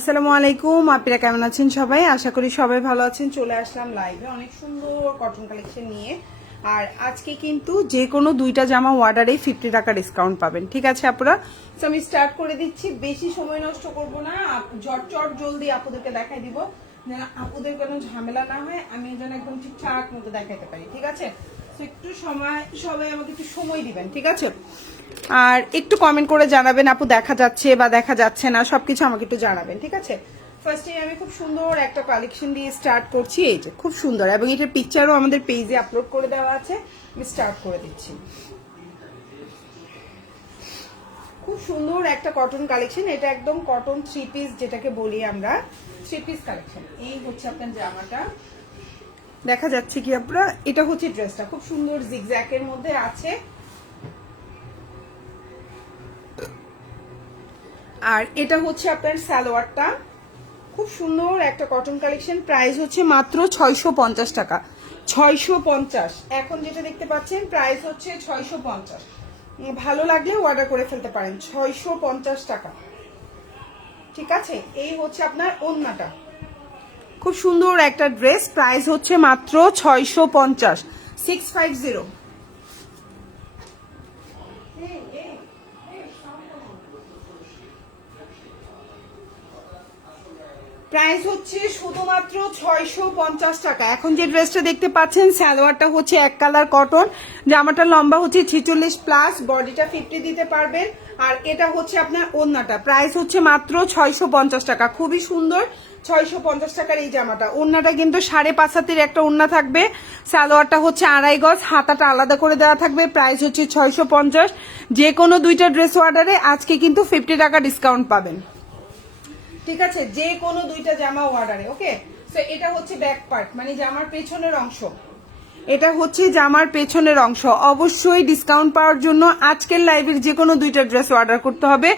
আসসালামু আলাইকুম, আপনারা কেমন আছেন সবাই? আশা করি সবাই ভালো আছেন। চলে আসলাম লাইভে অনেক সুন্দর কটন কালেকশন নিয়ে। আর আজকে কিন্তু যে কোনো দুইটা জামা অর্ডারে 50 টাকা ডিসকাউন্ট পাবেন। ঠিক আছে আপুরা? তো আমি স্টার্ট করে দিচ্ছি, বেশি সময় নষ্ট করব না, চট জলদি আপুদেরকে দেখাই দিব, যেন আপুদের কোনো ঝামেলা না হয়, আমি যেন একদম ঠিকঠাক মতো দেখাতে পারি। ঠিক আছে? তো একটু সবাই আমাকে একটু সময় দিবেন। ঠিক আছে? আর একটু কমেন্ট করে জানাবেন আপু দেখা যাচ্ছে বা দেখা যাচ্ছে না, সবকিছু আমাকে একটু জানাবেন। ঠিক আছে? ফার্স্টে আমি খুব সুন্দর একটা কালেকশন দিয়ে স্টার্ট করছি। এই যে খুব সুন্দর, এবং এটার পিকচারও আমাদের পেজে আপলোড করে দেওয়া আছে। আমি স্টার্ট করে দিচ্ছি। খুব সুন্দর একটা কটন কালেকশন, এটা একদম কটন থ্রি পিস যেটাকে বলি আমরা, থ্রি পিস কালেকশন। এই হচ্ছে আপনার জামাটা, দেখা যাচ্ছে কি আপনারা? এটা হচ্ছে ড্রেসটা, খুব সুন্দর জিগজ্যাকের মধ্যে আছে। আর এটা হচ্ছে আপনার সালোয়ারটা, খুব সুন্দর একটা কটন কালেকশন। প্রাইস হচ্ছে মাত্র 650 টাকা, 650। এখন যেটা দেখতে পাচ্ছেন প্রাইস হচ্ছে 650। ভালো লাগলে অর্ডার করে ফেলতে পারেন, 650 টাকা। ঠিক আছে? এই হচ্ছে আপনার ওড়নাটা, খুব সুন্দর একটা ড্রেস। প্রাইস হচ্ছে মাত্র 650, 650। প্রাইস হচ্ছে শুধুমাত্র 650 টাকা। এখন যে ড্রেসটা দেখতে পাচ্ছেন, সালোয়ারটা হচ্ছে এক কালার কটন, জামাটা লম্বা হচ্ছে 46 প্লাস, বডিটা 50 দিতে পারবেন। আর এটা হচ্ছে আপনার ওড়নাটা, প্রাইস হচ্ছে মাত্র 650 টাকা। খুবই সুন্দর, 650 টাকার এই জামাটা। ওড়নাটা কিন্তু 5.5 হাতের একটা ওড়না থাকবে, সালোয়ারটা হচ্ছে 2.5 গজ, হাতাটা আলাদা করে দেওয়া থাকবে। প্রাইস হচ্ছে 650। যে কোনো দুইটা ড্রেস অর্ডারে আজকে কিন্তু 50 টাকা ডিসকাউন্ট পাবেন। ঠিক আছে? যে কোনো দুইটা জামা অর্ডারে। ওকে, সো এটা হচ্ছে ব্যাক পার্ট, মানে জামার পেছনের অংশ। এটা হচ্ছে জামার পেছনের অংশ। অবশ্যই ডিসকাউন্ট পাওয়ার জন্য আজকের লাইভের যে কোনো দুইটা ড্রেস অর্ডার করতে হবে,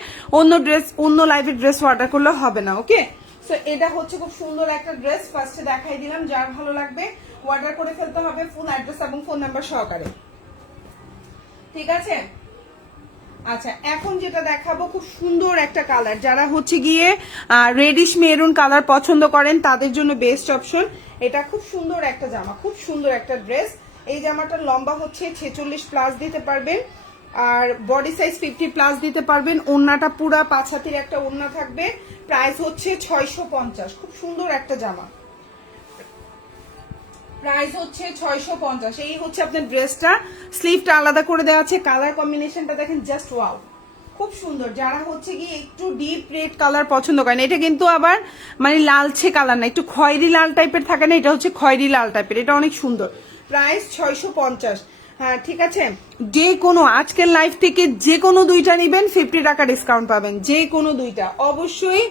অন্য লাইভের ড্রেস অর্ডার করলে হবে না। ওকে, সো এটা হচ্ছে খুব সুন্দর একটা ড্রেস। ফার্স্টে দেখাই দিলাম, যার ভালো লাগবে অর্ডার করে ফেলতে হবে ফুল অ্যাড্রেস এবং ফোন নাম্বার সহকারে। ঠিক আছে? আচ্ছা, এখন যেটা দেখাবো খুব সুন্দর একটা কালার, যারা হচ্ছে গিয়ে রেডিশ মেরুন কালার পছন্দ করেন তাদের জন্য বেস্ট অপশন। এটা খুব সুন্দর একটা জামা, খুব সুন্দর একটা ড্রেস। এই জামাটার লম্বা হচ্ছে 46 প্লাস দিতে পারবেন, আর বডি সাইজ 50 প্লাস দিতে পারবেন। ওড়নাটা পুরা 5 হাতের একটা ওড়না থাকবে। প্রাইস হচ্ছে 650। খুব সুন্দর একটা জামা, প্রাইস হচ্ছে 650। এই হচ্ছে আপনার ড্রেসটা, স্লিভটা আলাদা করে দেওয়া আছে। কালার কম্বিনেশনটা দেখেন, জাস্ট ওয়াও, খুব সুন্দর। যারা হচ্ছে গিয়ে একটু ডিপ রেড কালার পছন্দ করেন, এটা কিন্তু আবার মানে লালচে কালার না, একটু খয়েরি লাল টাইপের থাকে না, এটা হচ্ছে খয়েরি লাল টাইপের, এটা অনেক সুন্দর। প্রাইস 650। হ্যাঁ, ঠিক আছে। যে কোনো আজকের লাইভ থেকে যে কোনো দুইটা নিবেন 50 টাকা ডিসকাউন্ট পাবেন, যে কোনো দুইটা। অবশ্যই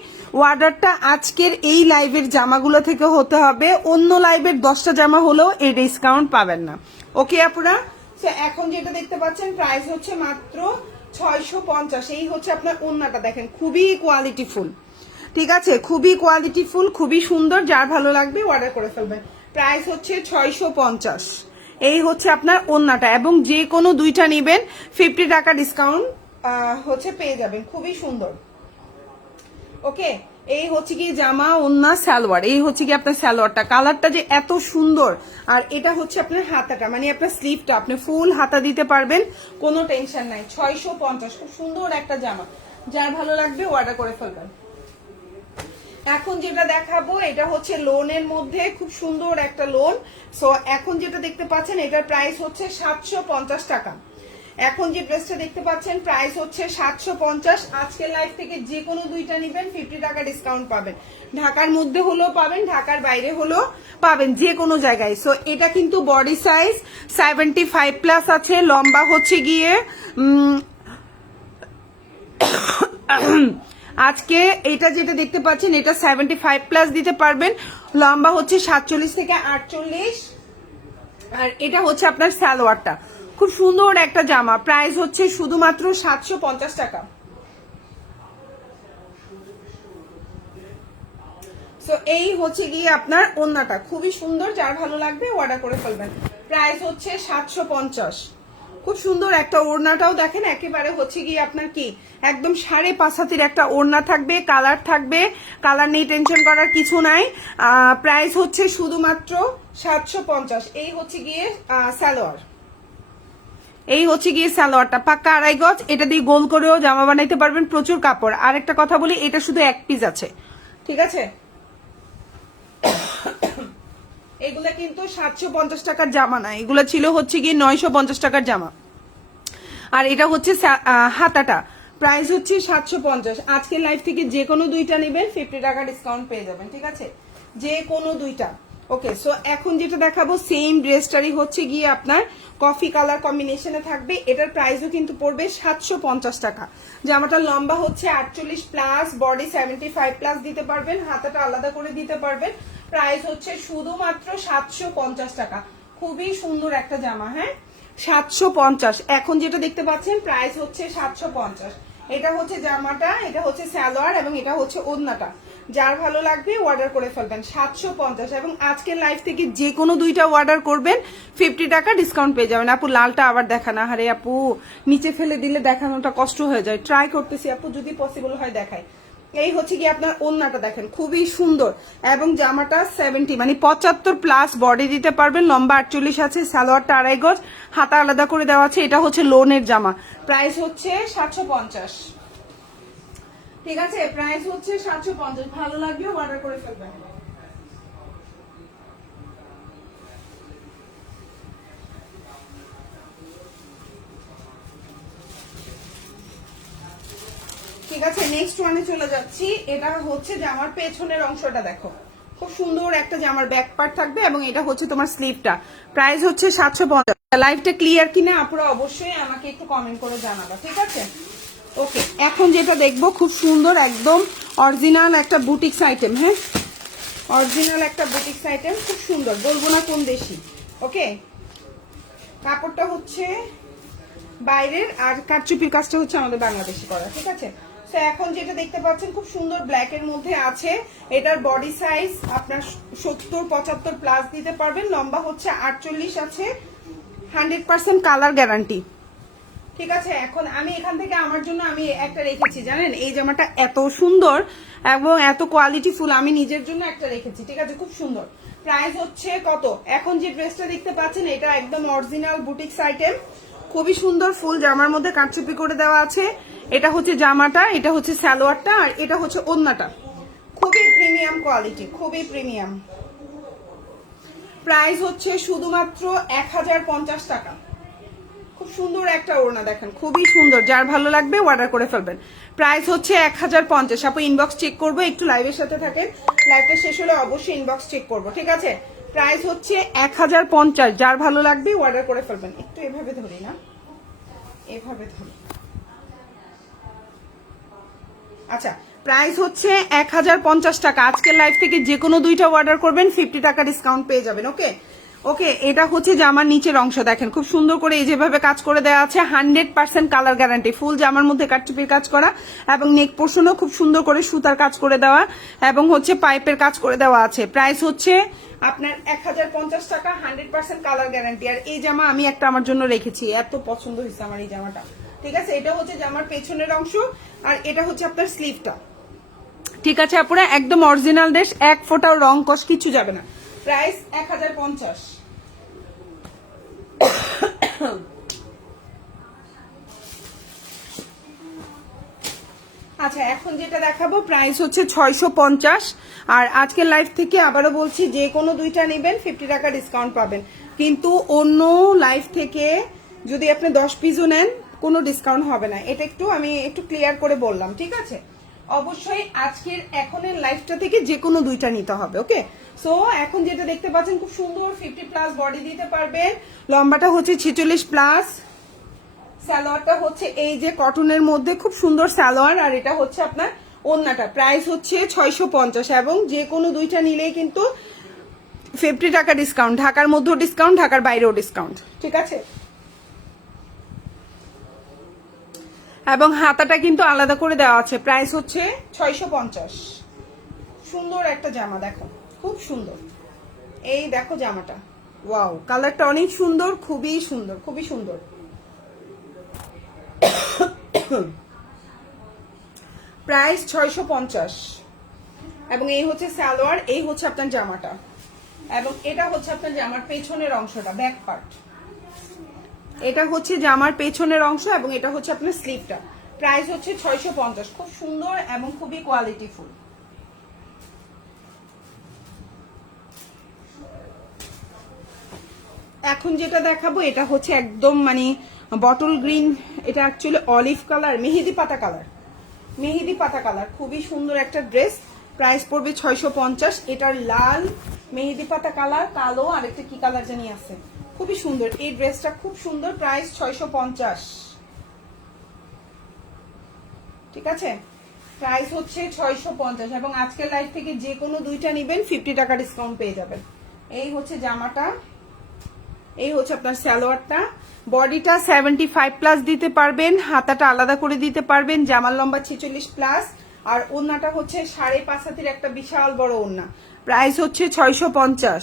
অর্ডারটা আজকের এই লাইভের জামাগুলো থেকে হতে হবে, অন্য লাইভের 10টা জামা হলেও এই ডিসকাউন্ট পাবেন না। ওকে আপুরা? এখন যেটা দেখতে পাচ্ছেন প্রাইস হচ্ছে মাত্র 650। এই হচ্ছে আপনার ওড়নাটা, দেখেন খুবই কোয়ালিটিফুল। ঠিক আছে? খুবই কোয়ালিটিফুল, খুবই সুন্দর। যার ভালো লাগবে অর্ডার করে ফেলবেন। প্রাইস হচ্ছে 650। এই হচ্ছে আপনার ওড়নাটা, এবং যে কোনো দুইটা নিবেন 50 টাকা ডিসকাউন্ট হচ্ছে পেয়ে যাবেন। খুবই সুন্দর। ওকে, এই হচ্ছে কি জামা, ওন্না, সালোয়ার। এই হচ্ছে কি আপনার সালোয়ারটা, কালারটা যে এত সুন্দর। আর এটা হচ্ছে আপনার হাতাটা, মানে আপনার স্লিভটা আপনি ফুল হাতা দিতে পারবেন, কোনো টেনশন নাই। 650, খুব সুন্দর একটা জামা। যার ভালো লাগবে অর্ডার করে ফেলবেন। এখন যেটা দেখাবো এটা হচ্ছে লোনের মধ্যে, খুব সুন্দর একটা লোন। সো এখন যেটা দেখতে পাচ্ছেন এটার প্রাইস হচ্ছে 750 টাকা। এখন যে ড্রেসটা দেখতে পাচ্ছেন প্রাইস হচ্ছে 750। আজকের লাইভ থেকে যে কোনো দুইটা নিবেন 50 টাকা ডিসকাউন্ট পাবেন। ঢাকার মধ্যে হলেও পাবেন, ঢাকার বাইরে হলেও পাবেন, যে কোনো জায়গায়। সো এটা কিন্তু বডি সাইজ 75 প্লাস আছে, লম্বা হচ্ছে গিয়ে আজকে এটা যেটা দেখতে পাচ্ছেন এটা 75 প্লাস দিতে পারবেন, লম্বা হচ্ছে 47 থেকে 48। আর এটা হচ্ছে আপনার সালোয়ারটা, খুব সুন্দর একটা জামা। প্রাইস হচ্ছে শুধুমাত্র 750 টাকা। সো এই হচ্ছে গিয়ে আপনার ওড়নাটা, খুবই সুন্দর। যার ভালো লাগবে অর্ডার করে ফেলবেন। প্রাইস হচ্ছে 750। খুব সুন্দর একটা ওড়নাটাও দেখেন, একেবারে হচ্ছে কি আপনার কি একদম 5.5 হাতের একটা ওড়না থাকবে, কালার থাকবে, কালার নিয়ে টেনশন করার কিছু নাই। প্রাইস হচ্ছে শুধুমাত্র 750। এই হচ্ছে গিয়ে সালোয়ার, এই হচ্ছে গিয়ে সালোয়ারটা পাক্কা 2.5 গজ। এটা দিয়ে গোল করেও জামা বানাইতে পারবেন, প্রচুর কাপড়। আর একটা কথা বলি, এটা শুধু এক পিস আছে, ঠিক আছে? এগুলা কিন্তু 750 টাকার জামা না, এগুলা ছিল হচ্ছে গিয়ে 950 টাকার জামা। আর এটা হচ্ছে হাতাটা, প্রাইস হচ্ছে 750। আজকের লাইভ থেকে যে কোনো দুইটা নেবেন 50 টাকা ডিসকাউন্ট পেয়ে যাবেন, ঠিক আছে? যে কোনো দুইটা। ওকে, সো এখন যেটা দেখাবো সেম ড্রেসটারই হচ্ছে গিয়ে আপনার কফি কালার কম্বিনেশনে থাকবে। এটার প্রাইসও কিন্তু পড়বে 750 টাকা। জামাটা লম্বা হচ্ছে 48 প্লাস, বডি 75 প্লাস দিতে পারবেন, হাতাটা আলাদা করে দিতে পারবেন। প্রাইস হচ্ছে শুধুমাত্র 750 টাকা। খুবই সুন্দর একটা জামা, হ্যাঁ 750। এখন যেটা দেখতে পাচ্ছেন প্রাইস হচ্ছে 750। এটা হচ্ছে জামাটা, এটা হচ্ছে সালোয়ার এবং এটা হচ্ছে ওড়নাটা। যার ভালো লাগবে অর্ডার করে ফেলবেন 750। এবং আজকের লাইভ থেকে যে কোনো দুইটা অর্ডার করবেন 50 টাকা ডিসকাউন্ট পেয়ে যাবেন। আপু লালটা আবার দেখানা, আরে আপু নিচে ফেলে দিলে দেখানোটা কষ্ট হয়ে যায়, ট্রাই করতেছি আপু, যদি পসিবল হয় দেখাই। এই হচ্ছে কি আপনার ওড়নাটা দেখেন, খুবই সুন্দর। এবং জামাটা 70 মানে 75 প্লাস বডি দিতে পারবেন, লম্বা 48 আছে, সালোয়ারটা 2.5 গজ, হাতা আলাদা করে দেওয়া আছে। এটা হচ্ছে লোনের জামা, প্রাইস হচ্ছে 750, ঠিক আছে? প্রাইস হচ্ছে 750। ভালো লাগবে অর্ডার করে ফেলবেন। ঠিক আছে, নেক্সট ওয়ানে চলে যাচ্ছি। এটা হচ্ছে জামার পেছনের অংশটা দেখো, খুব সুন্দর একটা জামার ব্যাক পার্ট থাকবে এবং এটা হচ্ছে তোমার স্লিভটা। প্রাইস হচ্ছে 750। লাইভটা ক্লিয়ার কিনা আপনারা অবশ্যই আমাকে একটু কমেন্ট করে জানাবা, ঠিক আছে? ওকে, এখন যেটা দেখবো খুব সুন্দর একদম অরিজিনাল একটা বুটিক্স আইটেম, হ্যাঁ অরিজিনাল একটা বুটিক্স আইটেম, খুব সুন্দর, বলবো না কোন দেশি। ওকে, কাপড়টা হচ্ছে বাইরের আর কারচুপির কাজটা হচ্ছে আমাদের বাংলাদেশি করা, ঠিক আছে? তো এখন যেটা দেখতে পাচ্ছেন খুব সুন্দর ব্ল্যাক এর মধ্যে আছে। এটার বডি সাইজ আপনার 70-75 প্লাস দিতে পারবেন, লম্বা হচ্ছে 48 আছে, 100% কালার গ্যারান্টি, ঠিক আছে? এখন আমি এখান থেকে আমার জন্য আমি একটা রেখেছি, জানেন এই জামাটা এত সুন্দর এবং এত কোয়ালিটি ফুল, আমি নিজের জন্য একটা রেখেছি, ঠিক আছে? খুব সুন্দর। প্রাইস হচ্ছে কত? এখন যে ড্রেসটা দেখতে পাচ্ছেন এটা একদম অরিজিনাল বুটিক্স আইটেম, খুবই সুন্দর, ফুল জামার মধ্যে কারচুপি করে দেওয়া আছে। এটা হচ্ছে জামাটা, এটা হচ্ছে সালোয়ারটা, আর এটা হচ্ছে ওড়নাটা। খুবই প্রিমিয়াম কোয়ালিটি, খুবই প্রিমিয়াম। প্রাইস হচ্ছে শুধুমাত্র 1050 টাকা। খুব সুন্দর একটা ওড়না দেখেন, খুবই সুন্দর, যার ভালো লাগবে অর্ডার করে ফেলবেন। প্রাইস হচ্ছে 1050। আপু ইনবক্স চেক করবো, একটু লাইভের সাথে থাকেন, লাইভটা শেষ হলে অবশ্যই ইনবক্স চেক করবো, ঠিক আছে? প্রাইস হচ্ছে 1050, যার ভালো লাগবে অর্ডার করে ফেলবেন। একটু এভাবে ধরি না, এভাবে ধরি। আচ্ছা, প্রাইস হচ্ছে 1050 টাকা। আজকের লাইভ থেকে যে কোনো দুইটা অর্ডার করবেন 50 টাকা ডিসকাউন্ট পেয়ে যাবেন। ওকে ওকে, এটা হচ্ছে জামার নিচের অংশ দেখেন, খুব সুন্দর করে এই যেভাবে কাজ করে দেওয়া আছে, 100% কালার গ্যারান্টি, ফুল জামার মধ্যে কাটচুপির কাজ করা এবং নেক পোর্শনও খুব সুন্দর করে সুতার কাজ করে দেওয়া এবং হচ্ছে পাইপের কাজ করে দেওয়া আছে। প্রাইস হচ্ছে আপনার 1050 টাকা, 100% কালার গ্যারান্টি। আর এই জামা আমি একটা আমার জন্য রেখেছি, এত পছন্দ হয়েছে আমার এই জামাটা, ঠিক আছে? এটা হচ্ছে জামার পেছনের অংশ আর এটা হচ্ছে আপনার স্লিভটা, ঠিক আছে? আপনারা একদম অরিজিনাল ড্রেস, এক ফোঁটাও রং কস কিছু যাবে না। প্রাইস 1050। আচ্ছা, এখন যেটা দেখাবো প্রাইস হচ্ছে 650। আর আজকের লাইভ থেকে আবারও বলছি যে কোনো দুইটা নেবেন 50 টাকা ডিসকাউন্ট পাবেন, কিন্তু অন্য লাইভ থেকে যদি আপনি 10 পিসও নেন কোনো ডিসকাউন্ট হবে না। এটা একটু আমি একটু ক্লিয়ার করে বললাম, ঠিক আছে? অবশ্যই আজকের এখনের লাইভটা থেকে যে কোনো দুইটা নিতে হবে। ওকে, সো এখন যেটা দেখতে পাচ্ছেন খুব সুন্দর 50 প্লাস বডি দিতে পারবেন, লম্বাটা হচ্ছে 46 প্লাস, সালোয়ারটা হচ্ছে এই যে কটনের মধ্যে খুব সুন্দর সালোয়ার, আর এটা হচ্ছে আপনার ওড়নাটা। প্রাইস হচ্ছে 650 এবং যে কোনো দুইটা নিলেই কিন্তু 50 টাকা ডিসকাউন্ট, ঢাকার মধ্যেও ডিসকাউন্ট, ঢাকার বাইরেও ডিসকাউন্ট, ঠিক আছে? এবং হাতাটা কিন্তু আলাদা করে দেওয়া আছে। প্রাইস হচ্ছে 650। সুন্দর একটা জামা দেখো, খুব সুন্দর। এই দেখো জামাটা, ওয়াও, কালারটা অনেক সুন্দর, খুবই সুন্দর, খুবই সুন্দর। প্রাইস 650। এবং এই হচ্ছে সালোয়ার, এই হচ্ছে আপনার জামাটা, এবং এটা হচ্ছে আপনার জামার পেছনের অংশটা, ব্যাক পার্ট। এটা হচ্ছে জামার পেছনের অংশ এবং এটা হচ্ছে আপনার স্লিভটা। প্রাইস হচ্ছে 650। খুব সুন্দর এবং খুবই কোয়ালিটিফুল। এখন যেটা দেখাবো এটা হচ্ছে একদম মানে বটল গ্রিন, এটা অ্যাকচুয়ালি অলিভ কালার, মেহেদি পাতা কালার, মেহেদি পাতা কালার, খুবই সুন্দর একটা ড্রেস। প্রাইস পড়বে 650। এটার লাল, মেহেদি পাতা কালার, কালো আর একটা কি কালার জানি আছে, খুবই সুন্দর এই ড্রেসটা, খুব সুন্দর। প্রাইস 650, ঠিক আছে? প্রাইস হচ্ছে 650 এবং আজকের লাইভ থেকে যে কোনো দুইটা নেবেন 50 টাকা ডিসকাউন্ট পেয়ে যাবেন। এই হচ্ছে জামাটা, এই হচ্ছে আপনার সালোয়ারটা। বডিটা 75 প্লাস দিতে পারবেন, হাতাটা আলাদা করে দিতে পারবেন, জামার লম্বা 46 প্লাস, আর ওড়নাটা হচ্ছে 5.5 হাতের একটা বিশাল বড় ওড়না। প্রাইস হচ্ছে 650।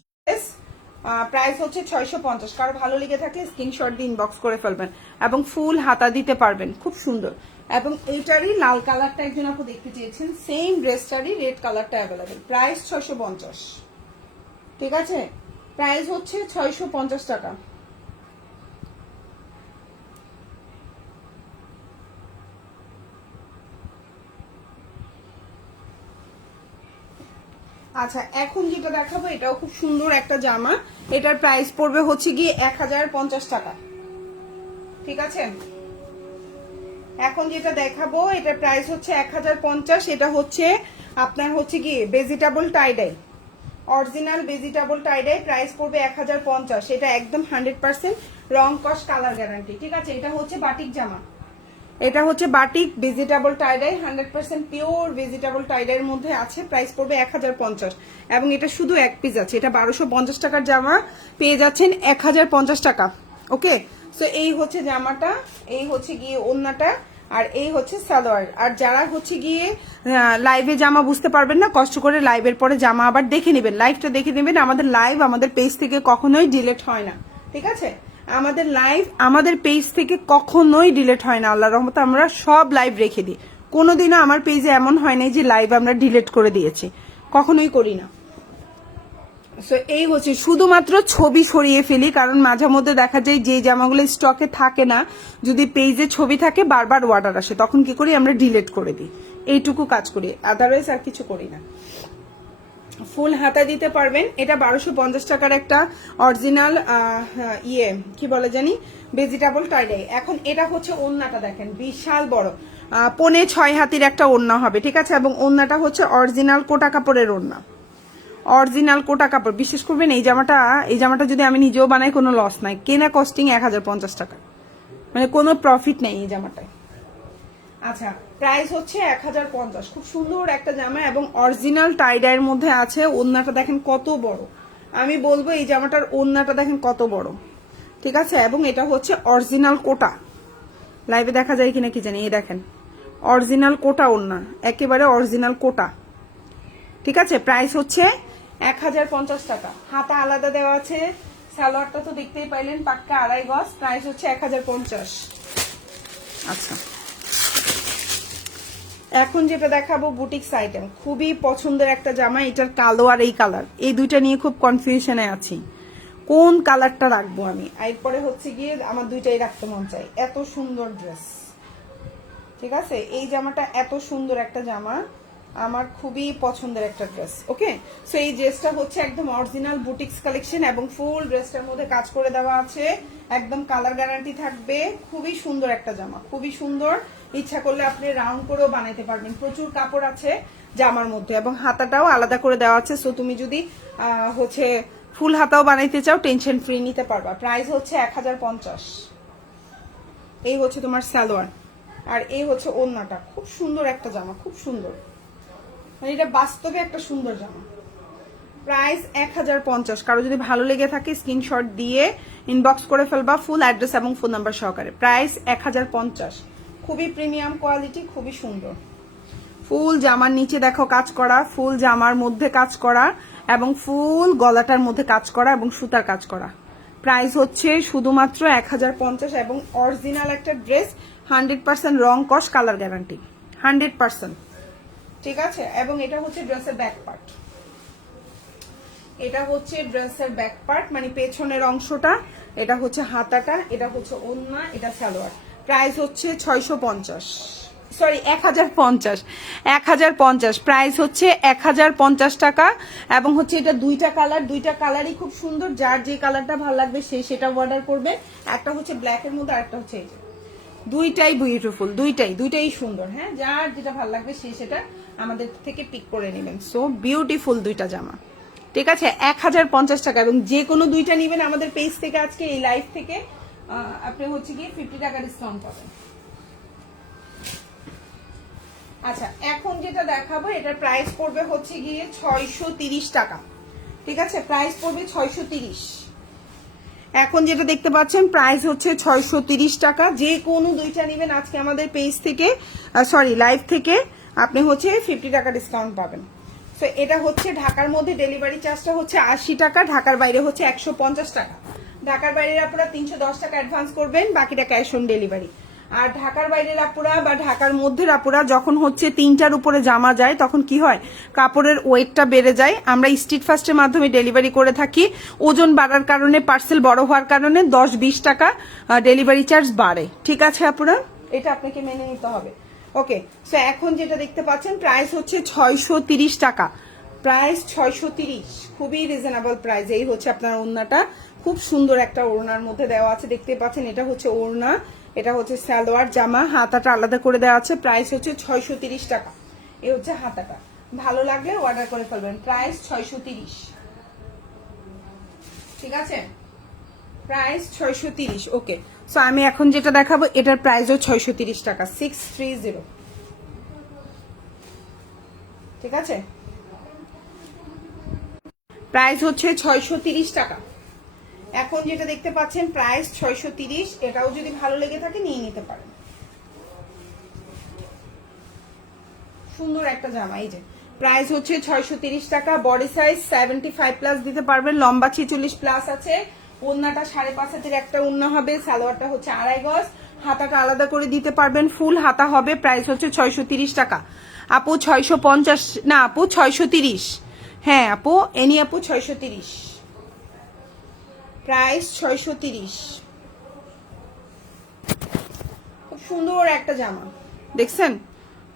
প্রাইস হচ্ছে 650। কারো ভালো লেগে থাকলে স্ক্রিনশট দিয়ে ইনবক্স করে ফেলবেন এবং ফুল হাতা দিতে পারবেন, খুব সুন্দর। এবং এইটারই লাল কালারটা একজন আপু দেখতে চেয়েছেন, সেম ড্রেসটারই রেড কালারটা অ্যাভেলেবেল। প্রাইস 650, ঠিক আছে? প্রাইস হচ্ছে 650 টাকা। আচ্ছা, এখন যেটা দেখাবো এটাও খুব সুন্দর একটা জামা। এটার প্রাইস পড়বে হচ্ছে গিয়ে 1050 টাকা, ঠিক আছে? এখন যেটা দেখাবো এটার প্রাইস হচ্ছে 1050। এটা হচ্ছে আপনার হচ্ছে গিয়ে vegetable tie-dye, original vegetable tie-dye. Price পড়বে 1050। এটা একদম 100% রং কস কালার গ্যারান্টি, ঠিক আছে? এটা হচ্ছে বাটিক জামা, এটা হচ্ছে batik vegetable tie dye, 100% pure vegetable টাইডাইয়ের মধ্যে আছে। প্রাইস পড়বে 1050 এবং এটা শুধু এক পিস আছে। এটা 1250 টাকার জামা পেয়ে যাচ্ছেন 1050 টাকা। ওকে, সো এই হচ্ছে জামাটা, এই হচ্ছে গিয়ে ওড়নাটা, আর এই হচ্ছে সালোয়ার। আর যারা হচ্ছে গিয়ে লাইভে জামা বুঝতে পারবেন না, কষ্ট করে লাইভের পরে জামা আবার দেখে নেবেন, লাইভটা দেখে নেবেন। আমাদের লাইভ আমাদের পেজ থেকে কখনোই ডিলিট হয় না, ঠিক আছে? আমাদের লাইভ আমাদের পেজ থেকে কখনোই ডিলিট হয় না, আল্লাহর রহমতে আমরা সব লাইভ রেখে দিই। কোনোদিনও আমার পেজে এমন হয় নাই যে লাইভ আমরা ডিলিট করে দিয়েছি, কখনোই করি না। সো এই হচ্ছে, শুধুমাত্র ছবি সরিয়ে ফেলি, কারণ মাঝে মধ্যে দেখা যায় যে জামাগুলো স্টকে থাকে না, যদি পেজে ছবি থাকে বারবার অর্ডার আসে, তখন কি করি আমরা ডিলিট করে দিই, এইটুকু কাজ করি, আদারওয়াইজ আর কিছু করি না। ফুল হাতা দিতে পারবেন। এটা 1250 টাকার একটা অরিজিনাল কি বলে জানি ভেজিটেবল টাইডাই। এখন এটা হচ্ছে ওড়নাটা দেখেন, বিশাল বড়, 5.5 হাতের একটা ওড়না হবে, ঠিক আছে? এবং ওড়নাটা হচ্ছে অরিজিনাল কোটা কাপড়ের ওড়না, অরিজিনাল কোটা কাপড়। বিশেষ করবেন এই জামাটা যদি আমি নিজেও বানাই কোনো লস নাই, কেনা কস্টিং 1050 টাকা, মানে কোনো প্রফিট নেই এই জামাটায়। আচ্ছা, প্রাইস হচ্ছে 1050। খুব সুন্দর একটা জামা এবং অরিজিনাল টাইডাইয়ের মধ্যে আছে। ওড়নাটা দেখেন কত বড়, আমি বলবো এই জামাটার ওড়নাটা দেখেন কত বড়, ঠিক আছে? এবং এটা হচ্ছে অরিজিনাল কোটা, লাইভে দেখা যায় কিনা কি জানি, এই দেখেন অরিজিনাল কোটা ওড়না, একেবারে অরিজিনাল কোটা, ঠিক আছে? প্রাইস হচ্ছে 1050 টাকা। হাতা আলাদা দেওয়া আছে, সালোয়ারটা তো দেখতেই পাইলেন পাক্কা 2.5 গজ। প্রাইস হচ্ছে 1050। আচ্ছা, এখন যেটা দেখাবো বুটিক্স আইটেম, খুবই পছন্দের একটা জামা। এটার কালো আর এই কালার, এই দুইটা নিয়ে খুব কনফিউশনে আছি, কোন কালারটা রাখবো আমি। এরপরে হচ্ছে গিয়ে আমার দুইটাই রাখতে মন চাই, এত সুন্দর ড্রেস, ঠিক আছে? এই জামাটা এত সুন্দর একটা জামা, আমার খুবই পছন্দের একটা ড্রেস। ওকে, সো এই ড্রেসটা হচ্ছে একদম অরিজিনাল বুটিক্স কালেকশন এবং ফুল ড্রেসটার মধ্যে কাজ করে দেওয়া আছে, একদম কালার গ্যারান্টি থাকবে। খুবই সুন্দর একটা জামা, খুবই সুন্দর। ইচ্ছা করলে আপনি রাউন্ড করেও বানাইতে পারবেন, প্রচুর কাপড় আছে জামার মধ্যে এবং হাতাটাও আলাদা করে দেওয়া আছে। সো তুমি যদি হচ্ছে ফুল হাতাও বানাইতে চাও টেনশন ফ্রি নিতে পারবা। প্রাইস হচ্ছে 1050। এই হচ্ছে তোমার সালোয়ার আর এই হচ্ছে ওড়নাটা, খুব সুন্দর একটা জামা, খুব সুন্দর, মানে এটা বাস্তবে একটা সুন্দর জামা। প্রাইস 1050। কারো যদি ভালো লেগে থাকে স্ক্রিনশট দিয়ে ইনবক্স করে ফেলবা, ফুল অ্যাড্রেস এবং ফোন নাম্বার সহকারে। প্রাইস 1050, খুবই প্রিমিয়াম কোয়ালিটি, খুবই সুন্দর। ফুল জামার নিচে দেখো কাজ করা, ফুল জামার মধ্যে কাজ করা এবং ফুল গলাটার মধ্যে কাজ করা এবং সুতার কাজ করা, প্রাইস হচ্ছে শুধুমাত্র 1050 এবং অরিজিনাল একটা ড্রেস, 100% রং কস কালার গ্যারান্টি 100%। ঠিক আছে, এবং এটা হচ্ছে ড্রেসের ব্যাক পার্ট, এটা হচ্ছে ড্রেসের ব্যাক পার্ট মানে পেছনের অংশটা, এটা হচ্ছে হাতাটা, এটা হচ্ছে ওড়না, এটা সালোয়ার। প্রাইস হচ্ছে 650, সরি 1050, 1050 প্রাইস হচ্ছে 1050 টাকা। এবং হচ্ছে এটা দুইটা কালার, দুইটা কালারই খুব সুন্দর, যার যে কালারটা ভালো লাগবে সে সেটা অর্ডার করবে। একটা হচ্ছে ব্ল্যাকের মধ্যে, আর একটা হচ্ছে এই যে, দুইটাই বিউটিফুল, দুইটাই সুন্দর। হ্যাঁ, যার যেটা ভালো লাগবে সে সেটা আমাদের থেকে পিক করে নেবেন। সো বিউটিফুল দুইটা জামা, ঠিক আছে, 1050 টাকা। এবং যে কোনো দুইটা নেবেন আমাদের পেজ থেকে, আজকে এই লাইভ থেকে আপনি হচ্ছে গিয়ে 50 টাকা ডিসকাউন্ট পাবেন। আচ্ছা, এখন যেটা দেখাবো এটার প্রাইস পড়বে হচ্ছে গিয়ে 630 টাকা, ঠিক আছে, প্রাইস পড়বে 630। এখন যেটা দেখতে পাচ্ছেন প্রাইস হচ্ছে 630 টাকা। যে কোনো দুইটা নেবেন আজকে আমাদের পেজ থেকে, সরি লাইভ থেকে, আপনি হচ্ছে 50 টাকা ডিসকাউন্ট পাবেন। তো এটা হচ্ছে ঢাকার মধ্যে ডেলিভারি চার্জটা হচ্ছে 80 টাকা, ঢাকার বাইরে হচ্ছে 150 টাকা। ঢাকার বাইরের আপনারা 310 টাকা অ্যাডভান্স করবেন, বাকিটা ক্যাশ অন ডেলিভারি। আর ঢাকার বাইরের আপুরা বা ঢাকার মধ্যের আপুরা যখন হচ্ছে 3টার উপরে জামা যায় তখন কি হয়, কাপড়ের ওয়েটটা বেড়ে যায়। আমরা স্ট্রিট ফাস্টের মাধ্যমে ডেলিভারি করে থাকি, ওজন বাড়ার কারণে, পার্সেল বড় হওয়ার কারণে 10-20 টাকা ডেলিভারি চার্জ বাড়ে। ঠিক আছে আপুরা, এটা আপনাকে মেনে নিতে হবে। ওকে, সো এখন যেটা দেখতে পাচ্ছেন প্রাইস হচ্ছে 630 টাকা, প্রাইস 630, খুবই রিজনেবল প্রাইস। এই হচ্ছে আপনার ওড়নাটা, খুব সুন্দর একটা ওড়নার মধ্যে দেওয়া আছে, দেখতে পাচ্ছেন এটা হচ্ছে ওড়না, এটা হচ্ছে সালোয়ার জামা, হাতাটা আলাদা করে দেওয়া আছে। প্রাইস হচ্ছে 630 টাকা, এই হচ্ছে হাতাটা। ভালো লাগলে অর্ডার করে ফেলবেন, প্রাইস 630, ঠিক আছে, প্রাইস 630। ওকে, সো আমি এখন যেটা দেখাবো এটার প্রাইসও 630 টাকা, 630, ঠিক আছে, প্রাইস হচ্ছে 630 টাকা। এখন যেটা দেখতে পাচ্ছেন প্রাইস 630, এটাও যদি ভালো লেগে থাকে নিয়ে নিতে পারেন। সুন্দর একটা জামা, এই যে প্রাইস হচ্ছে 630 টাকা। বডি সাইজ 75+ দিতে পারবেন, লম্বা 46+ আছে। ওড়নাটা 5.5 হাতের একটা ওড়না হবে, সালোয়ারটা হচ্ছে 2.5 গজ, হাতাটা আলাদা করে দিতে পারবেন, ফুল হাতা হবে। প্রাইস হচ্ছে 630 টাকা। আপু 650 না, আপু 630, হ্যাঁ আপু, এনি আপু 630, প্রাইস 630। খুব সুন্দর একটা জামা, দেখছেন,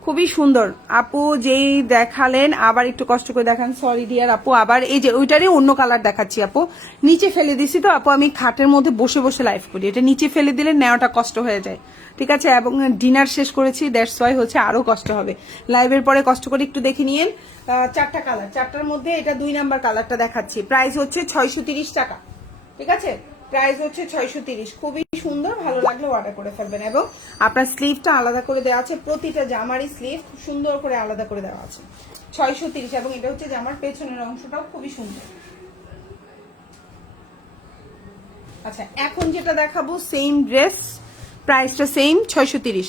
খুবই সুন্দর। আপু যেই দেখালেন আবার একটু কষ্ট করে দেখান, সরি ডিয়ার আপু, আবার এই যে ওইটারই অন্য কালার দেখাচ্ছি আপু, নিচে ফেলে দিছি তো আপু, আমি খাটের মধ্যে বসে বসে লাইভ করি, এটা নিচে ফেলে দিলে নেওয়াটা কষ্ট হয়ে যায়, ঠিক আছে, এবং ডিনার শেষ করেছি, দ্যাটস ওয়াই হচ্ছে আরো কষ্ট হবে। লাইভের পরে কষ্ট করে একটু দেখে নিয়েন। 4টা কালার, 4টার মধ্যে এটা 2 নাম্বার কালারটা দেখাচ্ছি। প্রাইস হচ্ছে 630 টাকা, ঠিক আছে, প্রাইস হচ্ছে 630, খুবই সুন্দর, ভালো লাগলে অর্ডার করে ফেলবেন। এবং আপনার স্লিভটা আলাদা করে দেওয়া আছে, প্রতিটা জামারই স্লিভ খুব সুন্দর করে আলাদা করে দেওয়া আছে, 630। এবং এটা হচ্ছে জামার পেছনের অংশটাও খুবই সুন্দর। আচ্ছা, এখন যেটা দেখাবো সেম ড্রেস, প্রাইসটা সেম 630।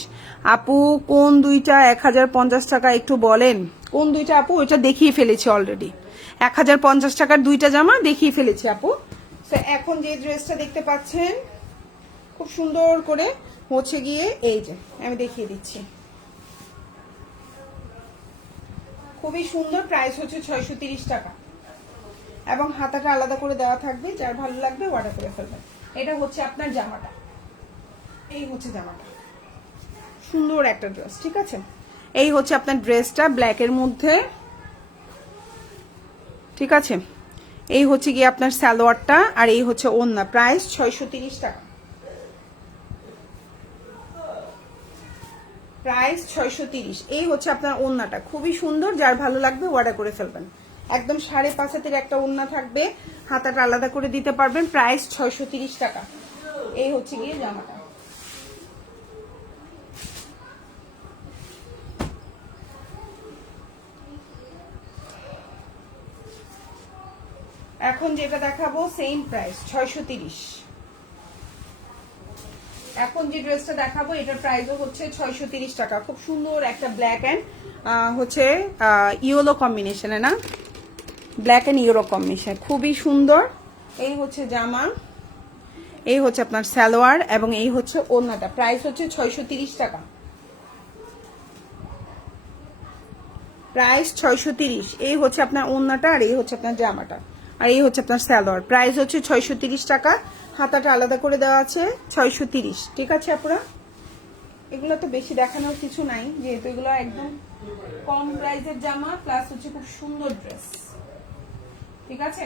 আপু কোন দুইটা 1050 টাকা একটু বলেন, কোন দুইটা আপু? ওইটা দেখিয়ে ফেলেছি অলরেডি, 1050 টাকার দুইটা জামা দেখিয়ে ফেলেছি আপু। এখন যে ড্রেসটা দেখতে পাচ্ছেন খুব সুন্দর করে হচ্ছে গিয়ে, এই যে আমি দেখিয়ে দিচ্ছি, খুবই সুন্দর, প্রাইস হচ্ছে 630 টাকা। এবং হাতাটা আলাদা করে দেওয়া থাকবে, যার ভালো লাগবে অর্ডার করে ফেলবেন। এটা হচ্ছে আপনার জামাটা, এই হচ্ছে জামাটা, সুন্দর একটা ড্রেস, ঠিক আছে, এই হচ্ছে আপনার ড্রেসটা ব্ল্যাকের মধ্যে, ঠিক আছে, এই হচ্ছে গিয়ে আপনার সালোয়ারটা, আর এই হচ্ছে ওড়না। প্রাইস 630 টাকা, প্রাইস 630। এই হচ্ছে আপনার ওড়নাটা, খুবই সুন্দর, যার ভালো লাগবে অর্ডার করে ফেলবেন। একদম 5.5 হাতের একটা ওড়না থাকবে, হাতাটা আলাদা করে দিতে পারবেন। প্রাইস 630 টাকা। এই হচ্ছে গিয়ে জামাটা। এখন যেটা দেখাবো সেম প্রাইস 630। এখন যে ড্রেসটা দেখাবো এটার প্রাইসও হচ্ছে 630 টাকা। খুব সুন্দর একটা ব্ল্যাক অ্যান্ড হচ্ছে ইয়েলো কম্বিনেশনে, না, ব্ল্যাক অ্যান্ড ইয়েলো কম্বিনেশন, খুবই সুন্দর। এই হচ্ছে জামা, এই হচ্ছে আপনার সালোয়ার এবং এই হচ্ছে ওড়নাটা। প্রাইস হচ্ছে 630 টাকা, প্রাইস 630। এই হচ্ছে আপনার ওড়নাটা আর এই হচ্ছে আপনার জামাটা আর এই হচ্ছে আপনার সালোয়ার। প্রাইস হচ্ছে 630 টাকা, হাতাটা আলাদা করে দেওয়া আছে 630। ঠিক আছে আপুরা, এগুলো তো বেশি দেখানোর কিছু নাই যেহেতু এগুলো একদম কম প্রাইসের জামা প্লাস হচ্ছে খুব সুন্দর ড্রেস। ঠিক আছে,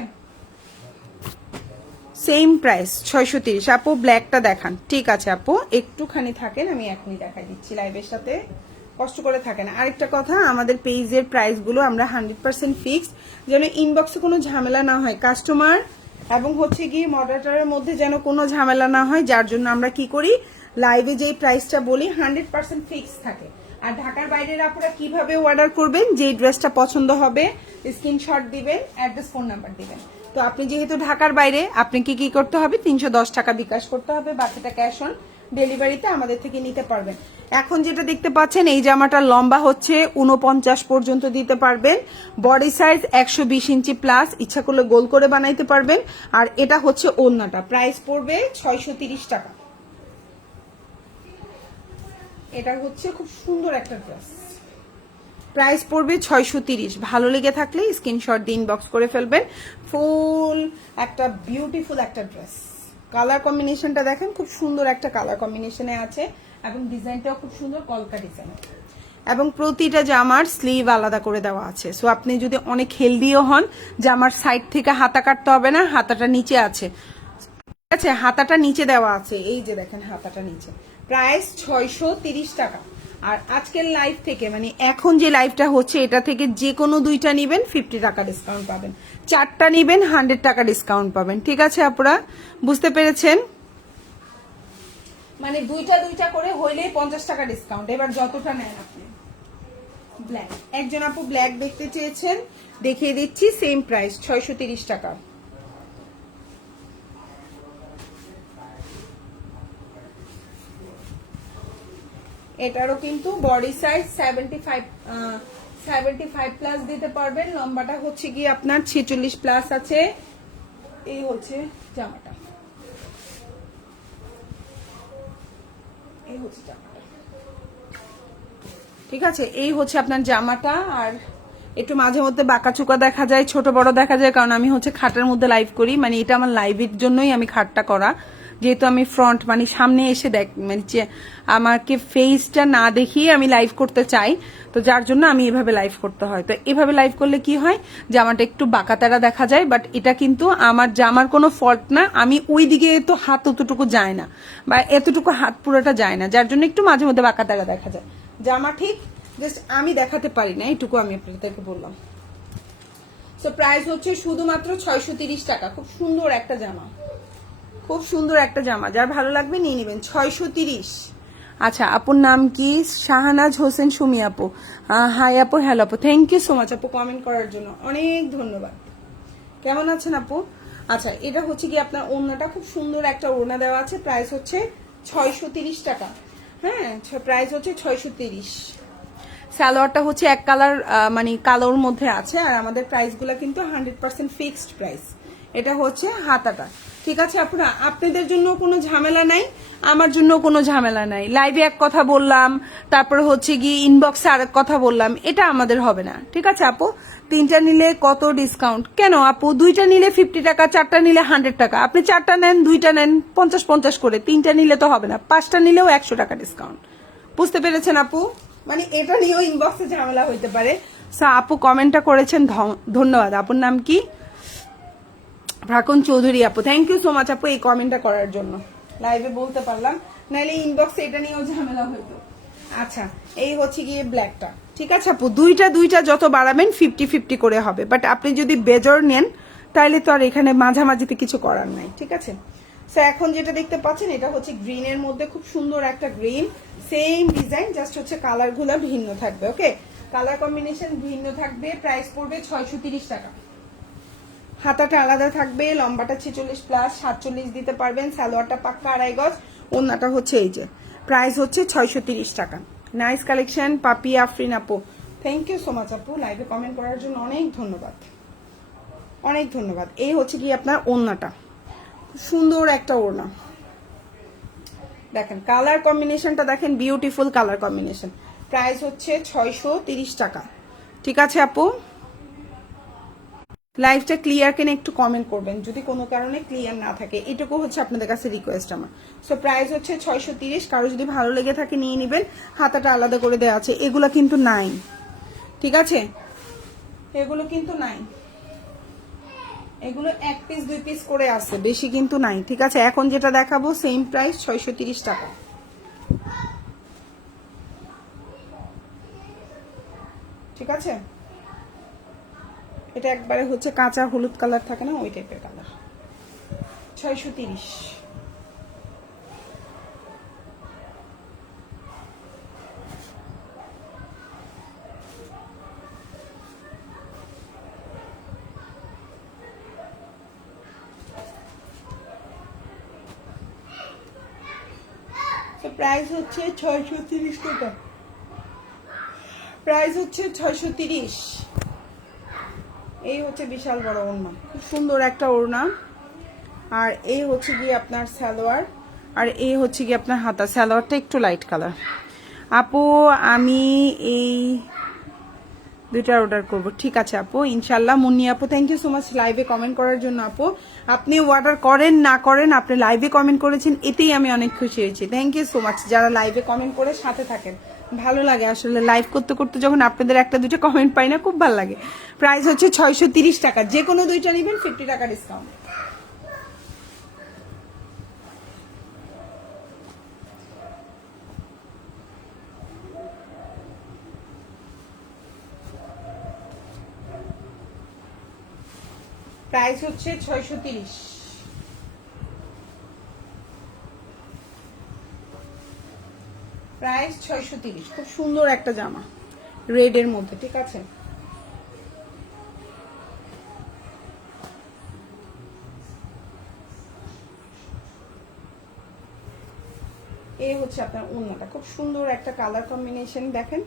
সেম প্রাইস 630। আপু ব্ল্যাকটা দেখান। ঠিক আছে আপু, একটুখানি থাকেন, আমি এখনই দেখাই দিচ্ছি, লাইভের সাথে কষ্ট করে থাকেন। আরেকটা কথা, আমাদের পেজের প্রাইসগুলো আমরা 100% ফিক্সড, যেন ইনবক্সে কোনো ঝামেলা না হয় কাস্টমার এবং হচ্ছে গিয়ে মডারেটরের মধ্যে যেন কোনো ঝামেলা না হয়, যার জন্য আমরা কি করি, লাইভে যেই প্রাইসটা বলি 100% ফিক্স থাকে। আর ঢাকার বাইরের আপনারা কিভাবে অর্ডার করবেন, যেই ড্রেসটা পছন্দ হবে স্ক্রিনশট দিবেন, অ্যাড্রেস, ফোন নাম্বার দিবেন। তো আপনি যেহেতু ঢাকার বাইরে, আপনি কি করতে হবে, 310 টাকা বিকাশ করতে হবে, বাকিটা ক্যাশ অন ডেলিভারিতে আমাদের থেকে নিতে পারবেন। এখন যেটা দেখতে পাচ্ছেন, এই জামাটার লম্বা হচ্ছে 49 পর্যন্ত দিতে পারবেন, বডি সাইজ 120 ইঞ্চি প্লাস, ইচ্ছা করলে গোল করে বানাইতে পারবেন। আর এটা হচ্ছে ওড়নাটা, প্রাইস পড়বে 630 টাকা। এটা হচ্ছে খুব সুন্দর একটা ড্রেস, প্রাইস পড়বে 630। ভালো লেগে থাকলে স্ক্রিনশট দিয়ে ইনবক্স করে ফেলবেন। ফুল একটা বিউটিফুল একটা ড্রেস, কালার কম্বিনেশনটা দেখেন, খুব সুন্দর একটা কালার কম্বিনেশনে আছে এবং ডিজাইনটাও খুব সুন্দর, কলকা ডিজাইন। এবং প্রতিটা জামার স্লিভ আলাদা করে দেওয়া আছে। সো আপনি যদি অনেক হেলদিও হন, জামার সাইড থেকে হাতা কাটতে হবে না, হাতাটা নিচে আছে। ঠিক আছে, হাতাটা নিচে দেওয়া আছে, এই যে দেখেন হাতাটা নিচে। প্রাইস 630 টাকা। আর আজকের লাইভ থেকে, মানে এখন যে লাইভটা হচ্ছে, এটা থেকে যে কোনো দুইটা নিবেন 50 টাকা ডিসকাউন্ট পাবেন, চারটা নিবেন 100 টাকা ডিসকাউন্ট পাবেন। ঠিক আছে আপনারা বুঝতে পেরেছেন, মানে দুইটা করে হইলে 50 টাকা ডিসকাউন্ট। এবার যতটা নেন আপনি। ব্ল্যাক, একজন আপু ব্ল্যাক দেখতে চেয়েছেন, দেখিয়ে দিচ্ছি, সেম প্রাইস 630 টাকা। এটারও কিন্তু বডি সাইজ 75 প্লাস দিতে পারবেন, লম্বাটা হচ্ছে কি আপনার 46 প্লাস আছে। এই হচ্ছে জামাটা, এই হচ্ছে জামাটা। ঠিক আছে, এই হচ্ছে আপনার জামাটা। আর একটু মাঝে মধ্যে বাঁকাচুকা দেখা যায়, ছোট বড় দেখা যায়, কারণ আমি হচ্ছে খাটের মধ্যে লাইভ করি, মানে এটা আমার লাইভের জন্যই আমি খাটটা করা, যেহেতু আমি ফ্রন্ট মানে সামনে এসে দেখ, মানে আমাকে ফেসটা না দেখিয়ে আমি লাইভ করতে চাই, তো যার জন্য আমি এভাবে লাইভ করতে হয়। তো এভাবে লাইভ করলে কি হয়, জামাটা একটু বাঁকাতারা দেখা যায়, বাট এটা কিন্তু আমার জামার কোনো ফল্ট না, আমি ওই দিকে তো হাত অতটুকু যায় না, বা এতটুকু হাত পুরোটা যায় না, যার জন্য একটু মাঝে মধ্যে বাঁকাতারা দেখা যায়। জামা ঠিক, জাস্ট আমি দেখাতে পারি না, এইটুকু আমি আপনাদেরকে বললাম। সো প্রাইস হচ্ছে শুধুমাত্র 630 টাকা। খুব সুন্দর একটা জামা, খুব সুন্দর একটা জামা, যার ভালো লাগবে নিয়ে নেবেন, 630। আচ্ছা, আপুর নাম কি? শাহনাজ হোসেন সুমি আপু। হাই আপু, হ্যালো আপু, থ্যাংক ইউ সো মাচ আপু কমেন্ট করার জন্য, অনেক ধন্যবাদ। কেমন আছেন আপু? আচ্ছা, এটা হচ্ছে কি আপনার ওড়নাটা, খুব সুন্দর একটা ওড়না দেওয়া আছে, প্রাইস হচ্ছে 630 টাকা। হ্যাঁ, প্রাইস হচ্ছে 630। সালোয়ারটা হচ্ছে এক কালার, মানে কালোর মধ্যে আছে। আর আমাদের প্রাইসগুলো কিন্তু 100% ফিক্সড প্রাইস। এটা হচ্ছে হাতাটা। ঠিক আছে আপনারা, আপনাদের জন্য কোনো ঝামেলা নাই, আমার জন্য কোনো ঝামেলা নাই। লাইভে এক কথা বললাম, তারপরে হচ্ছে গিয়ে ইনবক্সে আরেক কথা বললাম, এটা আমাদের হবে না। ঠিক আছে আপু, তিনটা নিলে কত ডিসকাউন্ট? কেন আপু, দুইটা নিলে 50 টাকা, চারটা নিলে 100 টাকা। আপনি চারটা নেন, দুইটা নেন 50-50 করে, তিনটা নিলে তো হবে না, পাঁচটা নিলেও 100 টাকা ডিসকাউন্ট। বুঝতে পেরেছেন আপু? মানে এটা নিয়েও ইনবক্সে ঝামেলা হইতে পারে। আপু কমেন্টটা করেছেন, ধন্যবাদ। আপুর নাম কি? ভাকুন চৌধুরী আপু, থ্যাংক ইউ সো মাচ আপু এই কমেন্টটা করার জন্য, লাইভে বলতে পারলাম, নাইলে ইনবক্সে এটা নিয়েও ঝামেলা হইতো। আচ্ছা, এই হচ্ছে গিয়ে ব্ল্যাকটা। ঠিক আছে আপু, দুইটা যত বাড়াবেন 50-50 করে হবে, বাট আপনি যদি বেজর নেন তাহলে তো আর এখানে মাঝামাঝিতে কিছু করার নাই। ঠিক আছে, সো এখন যেটা দেখতে পাচ্ছেন, এটা হচ্ছে গ্রিনের মধ্যে, খুব সুন্দর একটা গ্রিন, সেম ডিজাইন, জাস্ট হচ্ছে কালার গুলো ভিন্ন থাকবে। ওকে, কালার কম্বিনেশন ভিন্ন থাকবে। প্রাইস পড়বে 630 টাকা। হাতাটা আলাদা থাকবে, লম্বাটা 46 প্লাস, 47 দিতে পারবেন, সালোয়ারটা পাক্কা 2.5 গজ, ওড়নাটা হচ্ছে এই যে। প্রাইস হচ্ছে 630 টাকা। নাইস কালেকশন পাপি আফরিন আপু, থ্যাংক ইউ সো মাচ আপু লাইভে কমেন্ট করার জন্য, অনেক ধন্যবাদ, অনেক ধন্যবাদ। এই হচ্ছে কি আপনার ওড়নাটা, সুন্দর একটা ওড়না। দেখেন কালার কম্বিনেশনটা দেখেন, বিউটিফুল কালার কম্বিনেশন। প্রাইস হচ্ছে 630 টাকা। ঠিক আছে আপু, লাইভটা ক্লিয়ার কিনা একটু কমেন্ট করবেন যদি কোনো কারণে ক্লিয়ার না থাকে, এটুকু হচ্ছে আপনাদের কাছে রিকোয়েস্ট আমার। সো প্রাইস হচ্ছে 630। কারো যদি ভালো লেগে থাকে নিয়ে নেবেন, হাতাটা আলাদা করে দেওয়া আছে। এগুলো কিন্তু নাই, ঠিক আছে, এগুলো কিন্তু নাই, এগুলো 1 পিস 2 পিস করে আছে, বেশি কিন্তু নাই। ঠিক আছে, এখন যেটা দেখাবো সেম প্রাইস 630 টাকা। ঠিক আছে, এটা একবারে হচ্ছে কাঁচা হলুদ কালার থাকে না, ওই টাইপের কালার। 630। প্রাইস হচ্ছে 630 টাকা। প্রাইস হচ্ছে 630। এই হচ্ছে বিশাল বড় ওড়না, খুব সুন্দর একটা ওড়না। আর এই হচ্ছে গিয়ে আপনার সালোয়ার, আর এই হচ্ছে গিয়ে আপনার হাতা। সালোয়ারটা একটু লাইট কালার। আপু আমি এই দুইটা অর্ডার করব। ঠিক আছে আপু, ইনশাল্লাহ। মুন্নি আপু থ্যাংক ইউ সো মাচ লাইভে কমেন্ট করার জন্য। আপু আপনি অর্ডার করেন না করেন, আপনি লাইভে কমেন্ট করেছেন, এতেই আমি অনেক খুশি হয়েছি। থ্যাংক ইউ সো মাচ যারা লাইভে কমেন্ট করে সাথে থাকেন, ভালো লাগে আসলে। লাইভ করতে করতে যখন আপনাদের একটা দুটো কমেন্ট পাই না, খুব ভালো লাগে। প্রাইস হচ্ছে 630 টাকা। যে কোনো দুইটা নেবেন 50 টাকা ডিসকাউন্ট। প্রাইস হচ্ছে 630। প্রাইস 630। খুব সুন্দর একটা জামা রেড এর মধ্যে। ঠিক আছে, এই হচ্ছে আপনার ওড়নাটা, খুব সুন্দর একটা কালার কম্বিনেশন দেখেন।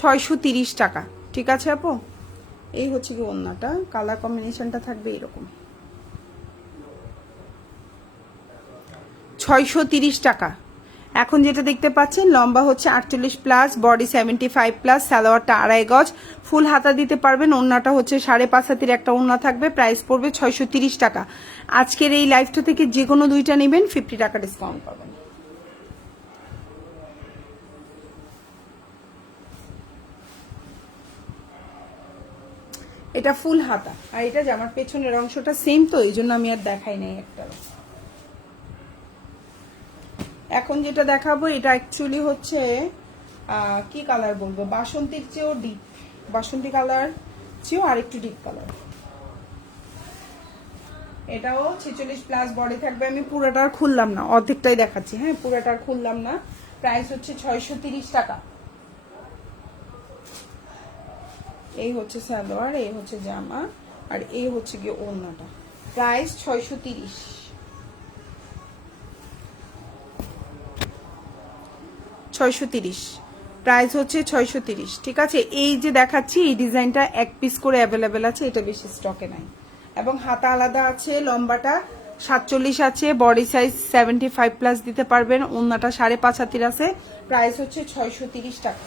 630 টাকা। ঠিক আছে আপু, এই হচ্ছে কি ওড়নাটা, কালার কম্বিনেশনটা থাকবে এরকম। 630 টাকা। এখন যেটা দেখতে পাচ্ছেন, লম্বা হচ্ছে 48 প্লাস, বডি 75 প্লাস, সালোয়ারটা 2.5 গজ, ফুল হাতা দিতে পারবেন। ওড়নাটা হচ্ছে 5.5 হাতের একটা ওড়না থাকবে। প্রাইস পড়বে 630 টাকা। আজকের এই লাইভটা থেকে যে কোনো দুইটা নেবেন 50 টাকা ডিসকাউন্ট পাবেন। এটা ফুল হাতা, আর এটা জামার পেছনের অংশটা সেম, তো এই জন্য আমি আর দেখাই নাই একটা। এখন যেটা দেখাবো এটা অ্যাকচুয়ালি হচ্ছে কি কালার বলবো, বাসন্তীর চেয়েও ডিপ, বাসন্তী কালার চেয়েও আরেকটু ডিপ কালার। এটাও 46 প্লাস বডি থাকবে। আমি পুরোটার খুললাম না, অর্ধেকটাই দেখাচ্ছি। হ্যাঁ, পুরোটার খুললাম না। প্রাইস হচ্ছে 630 টাকা। এই হচ্ছে সালোয়ার, এই হচ্ছে জামা, আর এই হচ্ছে গিয়ে ওড়নাটা। প্রাইস 630। 630 প্রাইস হচ্ছে 630। ঠিক আছে, এই যে দেখাচ্ছি এই ডিজাইনটা 1 পিস করে অ্যাভেলেবেল আছে, এটা বেশি স্টকে নাই। এবং হাতা আলাদা আছে, লম্বাটা 47 আছে, বডি সাইজ 75 প্লাস দিতে পারবেন। ওড়নাটা 5.5 হাতের আছে। প্রাইস হচ্ছে 630 টাকা।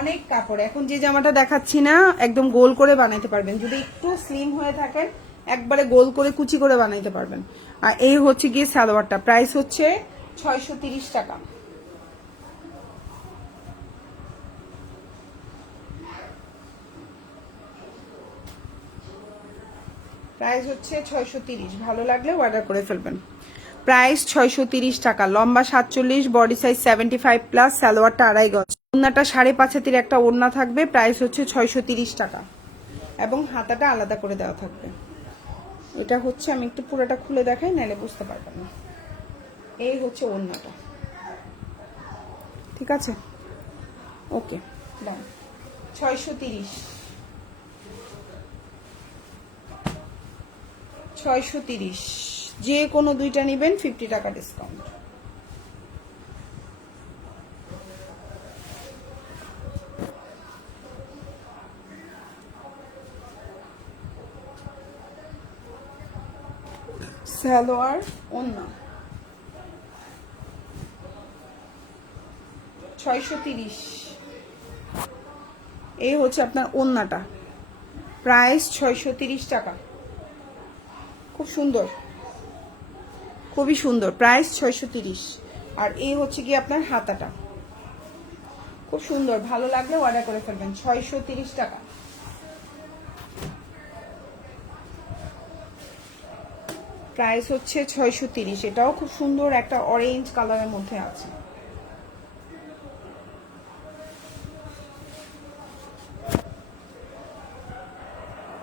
অনেক কাপড়। এখন যে জামাটা দেখাচ্ছি না, একদম গোল করে বানাইতে পারবেন। যদি একটু স্লিম হয়ে থাকেন, একবারে গোল করে কুচি করে বানাইতে পারবেন। আর এই হচ্ছে গিয়ে সালোয়ারটা। প্রাইস হচ্ছে 630 টাকা। প্রাইস হচ্ছে 630। ভালো লাগলে অর্ডার করে ফেলবেন। প্রাইস 630 টাকা। লম্বা 47, বডি সাইজ 75 প্লাস, সালোয়ারটা 2.5 গজ, ওড়নাটা 5.5 হাতের একটা ওড়না থাকবে। প্রাইস হচ্ছে 630 টাকা এবং হাতাটা আলাদা করে দেওয়া থাকবে। এটা হচ্ছে, আমি একটু পুরোটা খুলে দেখাই, নাহলে বুঝতে পারবেন না। এই হচ্ছে ওড়নাটা। ঠিক আছে, ওকে ডান। 630। 630। যে কোনো দুইটা নেবেন 50 টাকা ডিসকাউন্ট। সালোয়ার ওন্না 630। এই হচ্ছে আপনার ওন্নাটা, প্রাইস 630 টাকা। খুব সুন্দর, খুবই সুন্দর, প্রাইস 630। আর এই হচ্ছে কি আপনার হাতাটা, খুব সুন্দর, ভালো লাগলে অর্ডার করে ফেলবেন। 630 টাকা। প্রাইস হচ্ছে 630। এটাও খুব সুন্দর, একটা অরেঞ্জ কালারের মধ্যে আছে।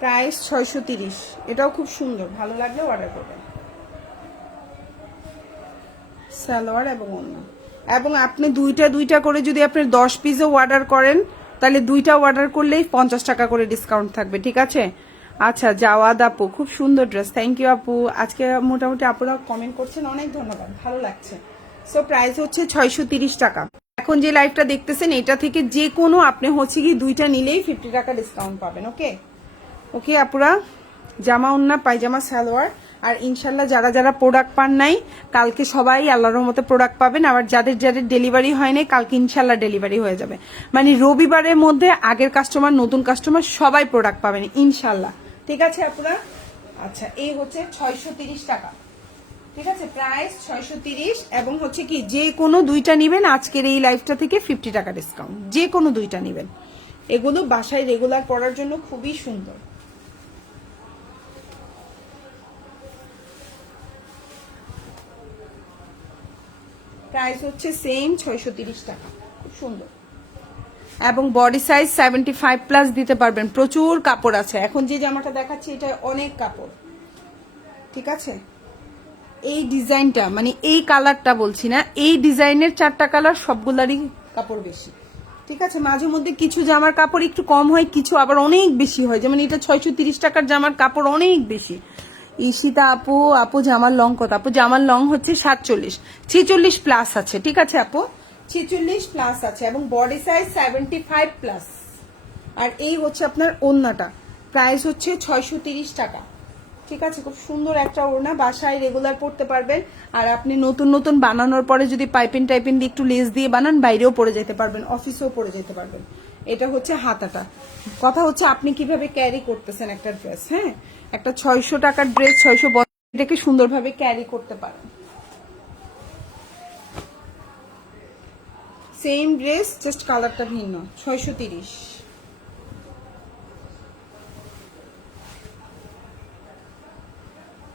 প্রাইস 630। এটাও খুব সুন্দর, ভালো লাগলে অর্ডার করবেন। সালোয়ার এবং ওন্না, এবং আপনি দুইটা করে যদি আপনি 10 পিসও অর্ডার করেন তাহলে দুইটা অর্ডার করলেই 50 টাকা করে ডিসকাউন্ট থাকবে, ঠিক আছে? আচ্ছা, জাওয়াদ আপু, খুব সুন্দর ড্রেস, থ্যাংক ইউ আপু। আজকে মোটামুটি আপুরা কমেন্ট করছেন, অনেক ধন্যবাদ, ভালো লাগছে। সো প্রাইস হচ্ছে 630 টাকা। এখন যে লাইভটা দেখতেছেন এটা থেকে যে কোনো আপনি হচ্ছে কি দুইটা নিলেই 50 টাকা ডিসকাউন্ট পাবেন। ওকে ওকে আপুরা, জামা ওন্না পায়জামা সালোয়ার। আর ইনশাল্লাহ যারা যারা প্রোডাক্ট পান নাই কালকে সবাই আল্লাহর রহমতে প্রোডাক্ট পাবেন। আবার যাদের যাদের ডেলিভারি হয় নাই কালকে ইনশাল্লাহ ডেলিভারি হয়ে যাবে। মানে রবিবারের মধ্যে আগের কাস্টমার নতুন কাস্টমার সবাই প্রোডাক্ট পাবেন ইনশাল্লাহ, ঠিক আছে আপুরা? আচ্ছা, এই হচ্ছে 630 টাকা, ঠিক আছে? প্রাইস 630। এবং হচ্ছে কি যে কোনো দুইটা নিবেন আজকের এই লাইভটা থেকে 50 টাকা ডিসকাউন্ট, যে কোনো দুইটা নিবেন। এগুলো বাসায় রেগুলার পরার জন্য খুবই সুন্দর। প্রাইস হচ্ছে সেম 630 টাকা, খুব সুন্দর। এবং বডি সাইজ 75+ দিতে পারবেন, প্রচুর কাপড় আছে। এখন যে জামাটা দেখাচ্ছি এটা অনেক কাপড়, ঠিক আছে? এই ডিজাইনটা মানে এই কালারটা বলছি না, এই ডিজাইনের 4টা কালার সবগুলারই কাপড় বেশি, ঠিক আছে? মাঝে মধ্যে কিছু জামার কাপড় একটু কম হয়, কিছু আবার অনেক বেশি হয়। যেমন এটা 630 টাকার জামার কাপড় অনেক বেশি। ঈশিতা আপু, আপু জামার লং কত? আপু জামার লং হচ্ছে 47, 46+ আছে, ঠিক আছে আপু? 46+ আছে এবং বডি সাইজ 75+। আর এই হচ্ছে আপনার ওড়নাটা, প্রাইস হচ্ছে 630 টাকা, ঠিক আছে? খুব সুন্দর একটা ওড়না, বাসায় রেগুলার পরতে পারবেন। আর আপনি নতুন নতুন বানানোর পরে যদি পাইপিং টাইপিং দিয়ে একটু লেস দিয়ে বানান বাইরেও পরে যেতে পারবেন, অফিসেও পরে যেতে পারবেন। এটা হচ্ছে হাতাটা। কথা হচ্ছে আপনি কিভাবে ক্যারি করতেছেন একটা ড্রেস। হ্যাঁ, একটা 600 টাকার ড্রেস 600 এটাকে সুন্দরভাবে ক্যারি করতে পারেন। সেম ড্রেস, জাস্ট কালারটা ভিন্ন। 630।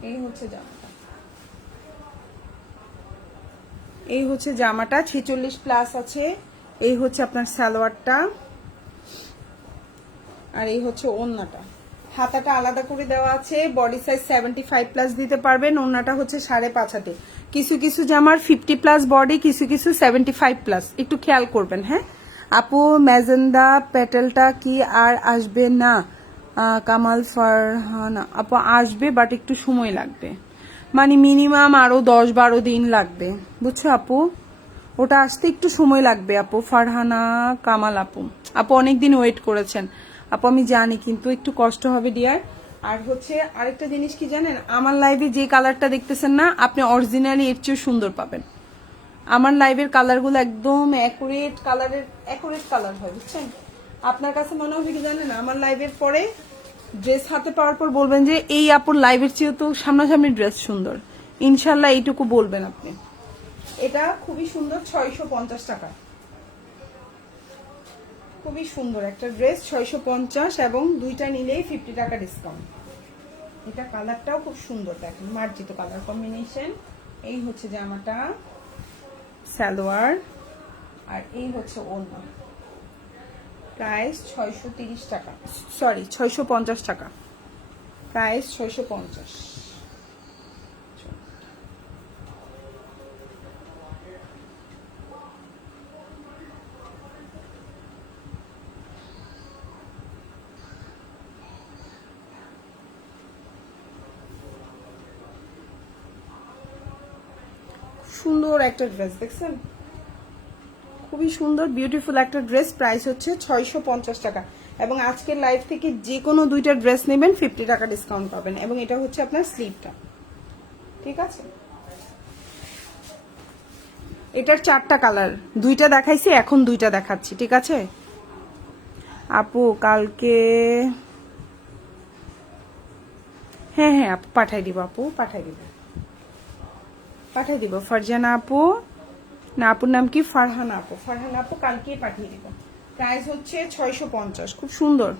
এই হচ্ছে জামাটা, এই হচ্ছে জামাটা 46+ আছে। এই হচ্ছে আপনার সালোয়ারটা, আর এই হচ্ছে ওড়নাটা। হাতাটা আলাদা করে দেওয়া আছে, বডি সাইজ 75+ দিতে পারবেন। ওড়নাটা হচ্ছে 5.5 হাতে। কিছু কিছু জামার 50+ বডি, কিছু কিছু 75+। একটু খেয়াল করবেন। হ্যাঁ আপু, ম্যাজেন্ডা প্যাটেলটা কি আর আসবে না? কামাল ফারহানা আপু আসবে, বাট একটু সময় লাগবে, মানে মিনিমাম আরো 10-12 দিন লাগবে, বুঝছো আপু? ওটা আসতে একটু সময় লাগবে আপু। ফারহানা কামাল আপু, আপু অনেকদিন ওয়েট করেছেন আপু, আমি জানি, কিন্তু একটু কষ্ট হবে ডিয়ার। আর হচ্ছে আরেকটা জিনিস কি জানেন, আমার লাইভে যে কালারটা দেখতেছেন না, আপনি অরিজিনালি এর চেয়ে সুন্দর পাবেন। আমার লাইভের কালারগুলো একদম অ্যাকুরেট কালার হয়, বুঝছেন? আপনার কাছে মনে হবে কি জানেন, আমার লাইভের পরে ড্রেস হাতে পাওয়ার পর বলবেন যে এই আপুর লাইভের চেয়েও তো সামনাসামনি ড্রেস সুন্দর। ইনশাল্লাহ এইটুকু বলবেন আপনি। এটা খুবই সুন্দর, 650 টাকা। খুবই সুন্দর একটা ড্রেস, 650, এবং দুইটা নিলেই 50 টাকা ডিসকাউন্ট। এটা কালারটাও খুব সুন্দর, দেখেন মার্জিত কালার কম্বিনেশন। এই হচ্ছে জামাটা, সালোয়ার, আর এই হচ্ছে ওড়না। প্রাইস 630 টাকা, সরি 650 টাকা। প্রাইস 650। সুন্দর একটা ড্রেস দেখছেন, খুবই সুন্দর বিউটিফুল একটা ড্রেস। প্রাইস হচ্ছে 650 টাকা। এবং আজকের লাইভ থেকে যে কোনো দুইটা ড্রেস নেবেন 50 টাকা ডিসকাউন্ট পাবেন। এবং এটা হচ্ছে আপনার স্লিভটা, ঠিক আছে, এটার 4টা কালার, 2টা দেখাইছি, এখন 2টা দেখাচ্ছি। ঠিক আছে আপু, কালকে হ্যাঁ হ্যাঁ আপু পাঠাই দিব, আপু পাঠাই দিব ফারজানা আপু, না আপুর নাম কি, ফারহানা আপু, ফারহানা আপু কালকে পাঠিয়ে দিব। প্রাইস হচ্ছে 650, খুব সুন্দর।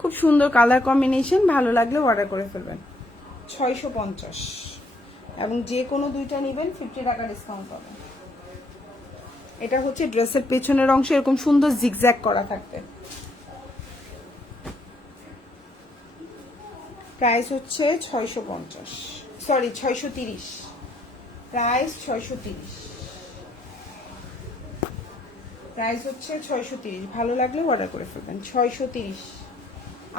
খুব সুন্দর কালার কম্বিনেশন, ভালো লাগলে অর্ডার করে ফেলবেন। 650, এবং যে কোনো 2টা নেবেন 50 টাকা ডিসকাউন্ট পাবেন। এটা হচ্ছে ড্রেসের পেছনের অংশে এরকম সুন্দর জিগজ্যাগ করা থাকবে। প্রাইস হচ্ছে 650, সরি 630, প্রাইস 630, প্রাইস হচ্ছে 630। ভালো লাগলে অর্ডার করে ফেলবেন। 630,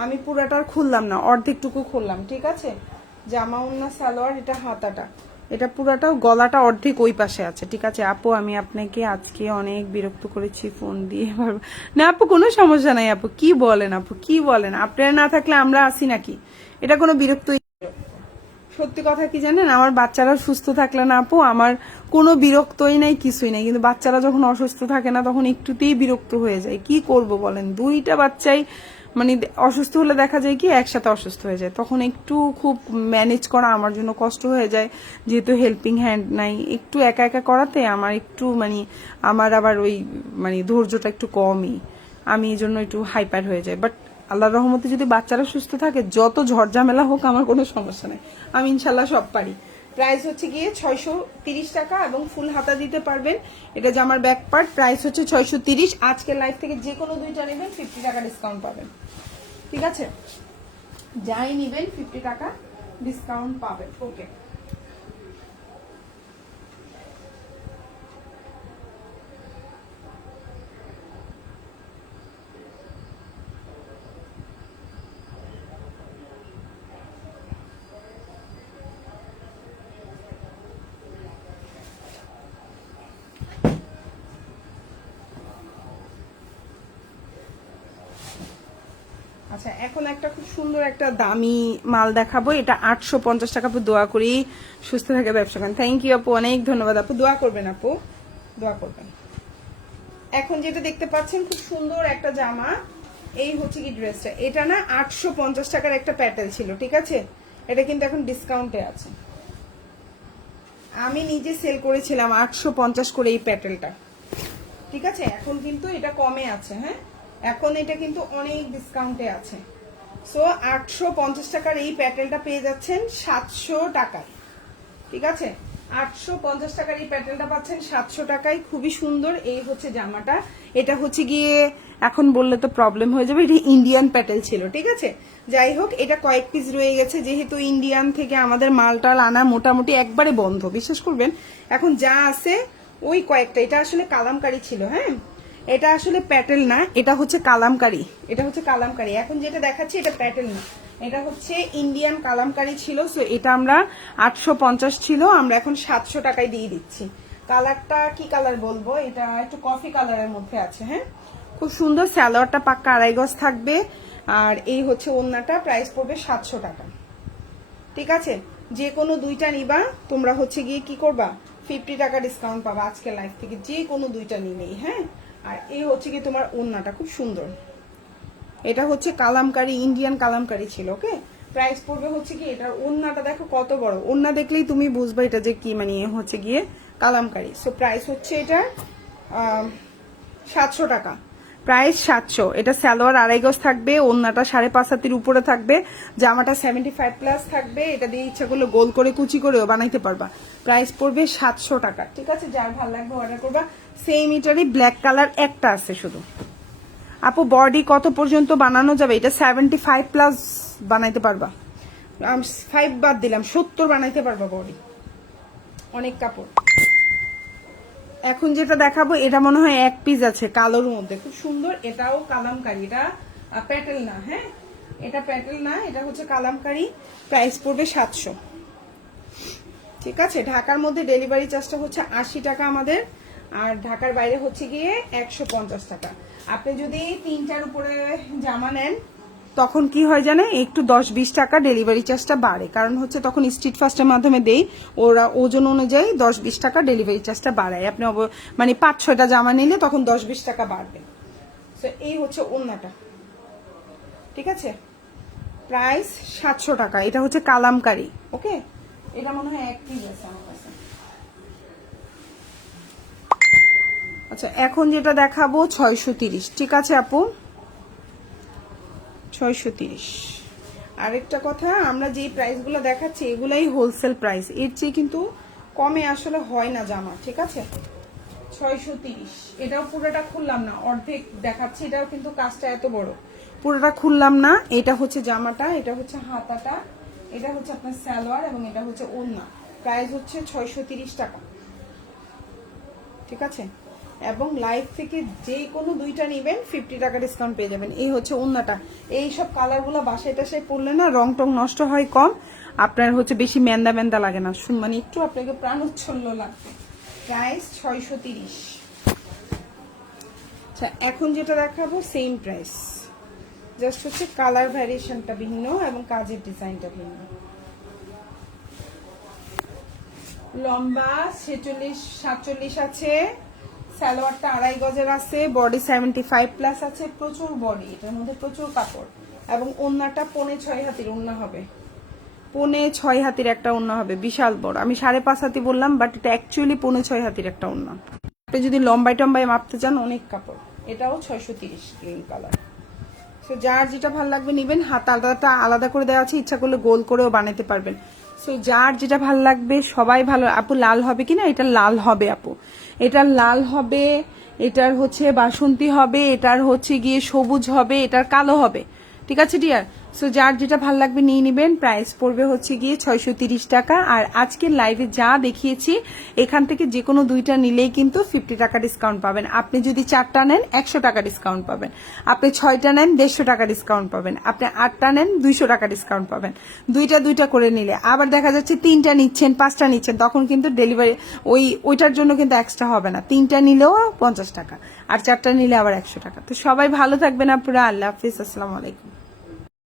আমি পুরাটার খুললাম না, অর্ধেকটুকু খুললাম। ঠিক আছে, জামা ওন্না সালোয়ার, এটা হাতাটা, এটা পুরাটাও, গলাটা অর্ধেক ওই পাশে আছে। ঠিক আছে আপু, আমি আপনাকে আজকে অনেক বিরক্ত করেছি ফোন দিয়ে। না আপু কোনো সমস্যা নাই আপু, কি বলেন আপু, কি বলেন, আপনারা না থাকলে আমরা আসি নাকি, এটা কোনো বিরক্ত। সত্যি কথা কি জানেন, আমার বাচ্চারা সুস্থ থাকলে না আপু আমার কোনো বিরক্তই নাই, কিছুই নাই, কিন্তু বাচ্চারা যখন অসুস্থ থাকে না তখন একটুতেই বিরক্ত হয়ে যায়। কি করব বলেন, 2টা বাচ্চাই মানে অসুস্থ হলে দেখা যায় কি একসাথে অসুস্থ হয়ে যায়, তখন একটু খুব ম্যানেজ করা আমার জন্য কষ্ট হয়ে যায়, যেহেতু হেল্পিং হ্যান্ড নাই, একটু একা একা করাতে আমার একটু মানে আমার আবার ওই মানে ধৈর্যটা একটু কমই, আমি এই জন্য একটু হাইপার হয়ে যায়। বাট আল্লাহর রহমতে যদি বাচ্চারা সুস্থ থাকে, যত ঝড়ঝামেলা হোক আমার কোনো সমস্যা নেই, আমি ইনশাল্লাহ সব পারি। প্রাইস হচ্ছে গিয়ে 630 টাকা, এবং ফুল হাতা দিতে পারবেন। এটা জামার ব্যাক পার্ট, প্রাইস হচ্ছে 630। আজকের লাইভ থেকে যে কোনো 2টা নেবেন 50 টাকা ডিসকাউন্ট পাবেন। ঠিক আছে, যাই নেবেন 50 টাকা ডিসকাউন্ট পাবেন। ওকে, আচ্ছা এখন একটা খুব সুন্দর একটা দামি মাল দেখাবো, এটা 850 টাকা। আপু দোয়া করি সুস্থ থাকে, ব্যবসা করেন। থ্যাংক ইউ আপু, অনেক ধন্যবাদ আপু, দোয়া করবেন আপু, দোয়া করবেন। এখন যেটা দেখতে পাচ্ছেন খুব সুন্দর একটা জামা, এই হচ্ছে কি ড্রেসটা, এটা না 850 টাকার একটা প্যাটেল ছিল। ঠিক আছে, এটা কিন্তু এখন ডিসকাউন্টে আছে, আমি নিজে সেল করেছিলাম 850 করে এই প্যাটেলটা। ঠিক আছে, এখন কিন্তু এটা কমে আছে। হ্যাঁ, এখন এটা কিন্তু অনেক ডিসকাউন্টে আছে। সো 850 টাকার এই প্যাটেলটা পেয়ে যাচ্ছেন 700 টাকায়। ঠিক আছে, 850 টাকার এই প্যাটেলটা পাচ্ছেন 700 টাকায়, খুবই সুন্দর। এই হচ্ছে জামাটা, এটা হচ্ছে গিয়ে এখন বললে তো প্রবলেম হয়ে যাবে, এটা ইন্ডিয়ান প্যাটেল ছিল। ঠিক আছে, যাই হোক, এটা কয়েক পিস রয়ে গেছে, যেহেতু ইন্ডিয়ান থেকে আমাদের মালটাল আনা মোটামুটি একবারে বন্ধ, বিশ্বাস করবেন। এখন যা আছে ওই কয়েকটা, এটা আসলে কালামকারি ছিল। হ্যাঁ, এটা আসলে প্যাটেল না, এটা হচ্ছে কালামকারি, এটা হচ্ছে কালামকারি। এখন যেটা দেখাচ্ছি এটা প্যাটেল না, এটা হচ্ছে ইন্ডিয়ান কালামকারি ছিল। সো এটা আমরা 850 ছিল, আমরা এখন 700 টাকায় দিয়ে দিচ্ছি। কালারটা কি কালার বলবো, এটা একটু কফি কালারের মধ্যে আছে। হ্যাঁ, খুব সুন্দর, স্যালোয়ারটা পাক্কা 2.5 গজ থাকবে, আর এই হচ্ছে ওড়নাটা, প্রাইস পড়বে 700 টাকা। ঠিক আছে, যে কোনো 2টা নিবা তোমরা হচ্ছে গিয়ে কি করবা, 50 টাকা ডিসকাউন্ট পাবা আজকে লাইভ থেকে, যে কোনো 2টা নিলেই। হ্যাঁ, আর এই হচ্ছে কি তোমার ওড়নাটা খুব সুন্দর, এটা হচ্ছে কালামকারি, ইন্ডিয়ান কালামকারি ছিল। ওকে, প্রাইস পড়বে হচ্ছে কি, এটার ওড়নাটা দেখো কত বড়, ওড়না দেখলেই তুমি বুঝবে এটা যে কি মানে হচ্ছে গিয়ে কালামকারি। সো প্রাইস হচ্ছে এটা 700 টাকা, প্রাইস 700। এটা সালোয়ার 2.5 গজ থাকবে, ওড়নাটা 5.5 হাতের উপরে থাকবে, জামাটা 75 প্লাস থাকবে, এটা দিয়ে ইচ্ছা করলে গোল করে কুচি করেও বানাইতে পারবা। প্রাইস পড়বে 700 টাকা। ঠিক আছে, যার ভালো লাগবে অর্ডার করবা। সেম এটারই ব্ল্যাক কালার একটা আছে শুধু। আপু বডি কত পর্যন্ত বানানো যাবে, এটা 75 প্লাস বানাইতে পারবা, 5 বাদ দিলাম, 70 বানাইতে পারবা বডি, অনেক কাপড়। এখন যেটা দেখাবো এটা মনে হয় 1 পিস আছে কালোর মধ্যে, খুব সুন্দর, এটাও কালামকারি, এটা প্যাটেল না। হ্যাঁ, এটা প্যাটেল না, এটা হচ্ছে কালামকারি, প্রাইস পড়বে 700। ঠিক আছে, ঢাকার মধ্যে ডেলিভারি চার্জটা হচ্ছে 80 টাকা আমাদের, আর ঢাকার বাইরে হচ্ছে গিয়ে 150 টাকা। আপনি যদি 3টার উপরে জামা নেন তখন কি হয় জানে, একটু 10-20 টাকা ডেলিভারি চার্জটা বাড়ে, কারণ হচ্ছে তখন স্ট্রিট ফাস্টের মাধ্যমে দেই, ওরা ওজন অনুযায়ী 10-20 টাকা ডেলিভারি চার্জটা বাড়ায়। আপনি মানে 5-6টা জামা নিলে তখন 10-20 টাকা বাড়বে। তো এই হচ্ছে ওড়নাটা, ঠিক আছে, প্রাইস 700 টাকা। এটা হচ্ছে কালামকারি, ওকে, এটা মনে হয় 1 পিস আছে আমার কাছে। আচ্ছা এখন যেটা দেখাবো 630, ঠিক আছে আপু, 630। আরেকটা কথা, আমরা যে প্রাইসগুলো দেখাচ্ছি এগুলাই হোলসেল প্রাইস, এর চেয়ে কিন্তু কমে আসলে হয় না জামা, ঠিক আছে। 630, এটাও পুরোটা খুললাম না, অর্ধেক দেখাচ্ছি, এটাও কিন্তু কাজটা এত বড়, পুরোটা খুললাম না। এটা হচ্ছে জামাটা, এটা হচ্ছে হাতাটা, এটা হচ্ছে আপনার সালোয়ার এবং এটা হচ্ছে ওড়না। প্রাইস হচ্ছে 630 টাকা, ঠিক আছে। এবং লাইভ থেকে যে কোনো 2টা নেবেন 50 টাকা ডিসকাউন্ট পেয়ে যাবেন। এই হচ্ছে ওড়নাটা। এই সব কালারগুলো বাসায় টাসায় পরলে না রং টং নষ্ট হয় কম, আপনার হচ্ছে বেশি মেন্দা মেন্দা লাগে না, মানে একটু আপনাকে প্রাণ উচ্ছল্য লাগবে। প্রাইস 630। আচ্ছা এখন যেটা দেখাবো সেম প্রাইস, জাস্ট হচ্ছে কালার ভ্যারিয়েশনটা ভিন্ন এবং কাজের ডিজাইনটা ভিন্ন। লম্বা 46-47 আছে, সালোয়ারটা 2.5 গজের আছে, বডি 75+ আছে, প্রচুর বডি, এটার মধ্যে প্রচুর কাপড়, এবং ওড়নাটা 5.5 হাতির ওড়না হবে, 5.5 হাতির একটা ওড়না হবে, বিশাল বড়। আমি 5.5 হাতি বললাম, বাট এটা অ্যাকচুয়ালি 5.5 হাতির একটা ওড়না। আপনি যদি লম্বাই টম্বাই মাপতে চান অনেক কাপড়। এটাও 630 গ্রিন কালার। সো যার যেটা ভালো লাগবে নিবেন। হাত আলাদাটা আলাদা করে দেওয়া আছে, ইচ্ছা করলে গোল করেও বানাতে পারবেন। সো যার যেটা ভালো লাগবে, সবাই ভালো। আপু লাল হবে কিনা? এটা লাল হবে আপু, এটার লাল হবে, এটার হচ্ছে বাসন্তী হবে, এটার হচ্ছে গিয়ে সবুজ হবে, এটার কালো হবে, ঠিক আছে ডিয়ার। সো যার যেটা ভালো লাগবে নিয়ে নিবেন। প্রাইস পড়বে হচ্ছে গিয়ে 630 টাকা। আর আজকের লাইভে যা দেখিয়েছি এখান থেকে যে কোনো 2টা নিলেই কিন্তু 50 টাকা ডিসকাউন্ট পাবেন। আপনি যদি 4টা নেন 100 টাকা ডিসকাউন্ট পাবেন, আপনি 6টা নেন 150 টাকা ডিসকাউন্ট পাবেন, আপনি 8টা নেন 200 টাকা ডিসকাউন্ট পাবেন। 2টা করে নিলে আবার দেখা যাচ্ছে 3টা নিচ্ছেন 5টা নিচ্ছেন, তখন কিন্তু ডেলিভারি ওইটার জন্য কিন্তু এক্সট্রা হবে না। 3টা নিলেও 50 টাকা, আর 4টা নিলে আবার 100 টাকা। তো সবাই ভালো থাকবেন আপনারা, আল্লাহ হাফিজ, আসসালামু আলাইকুম।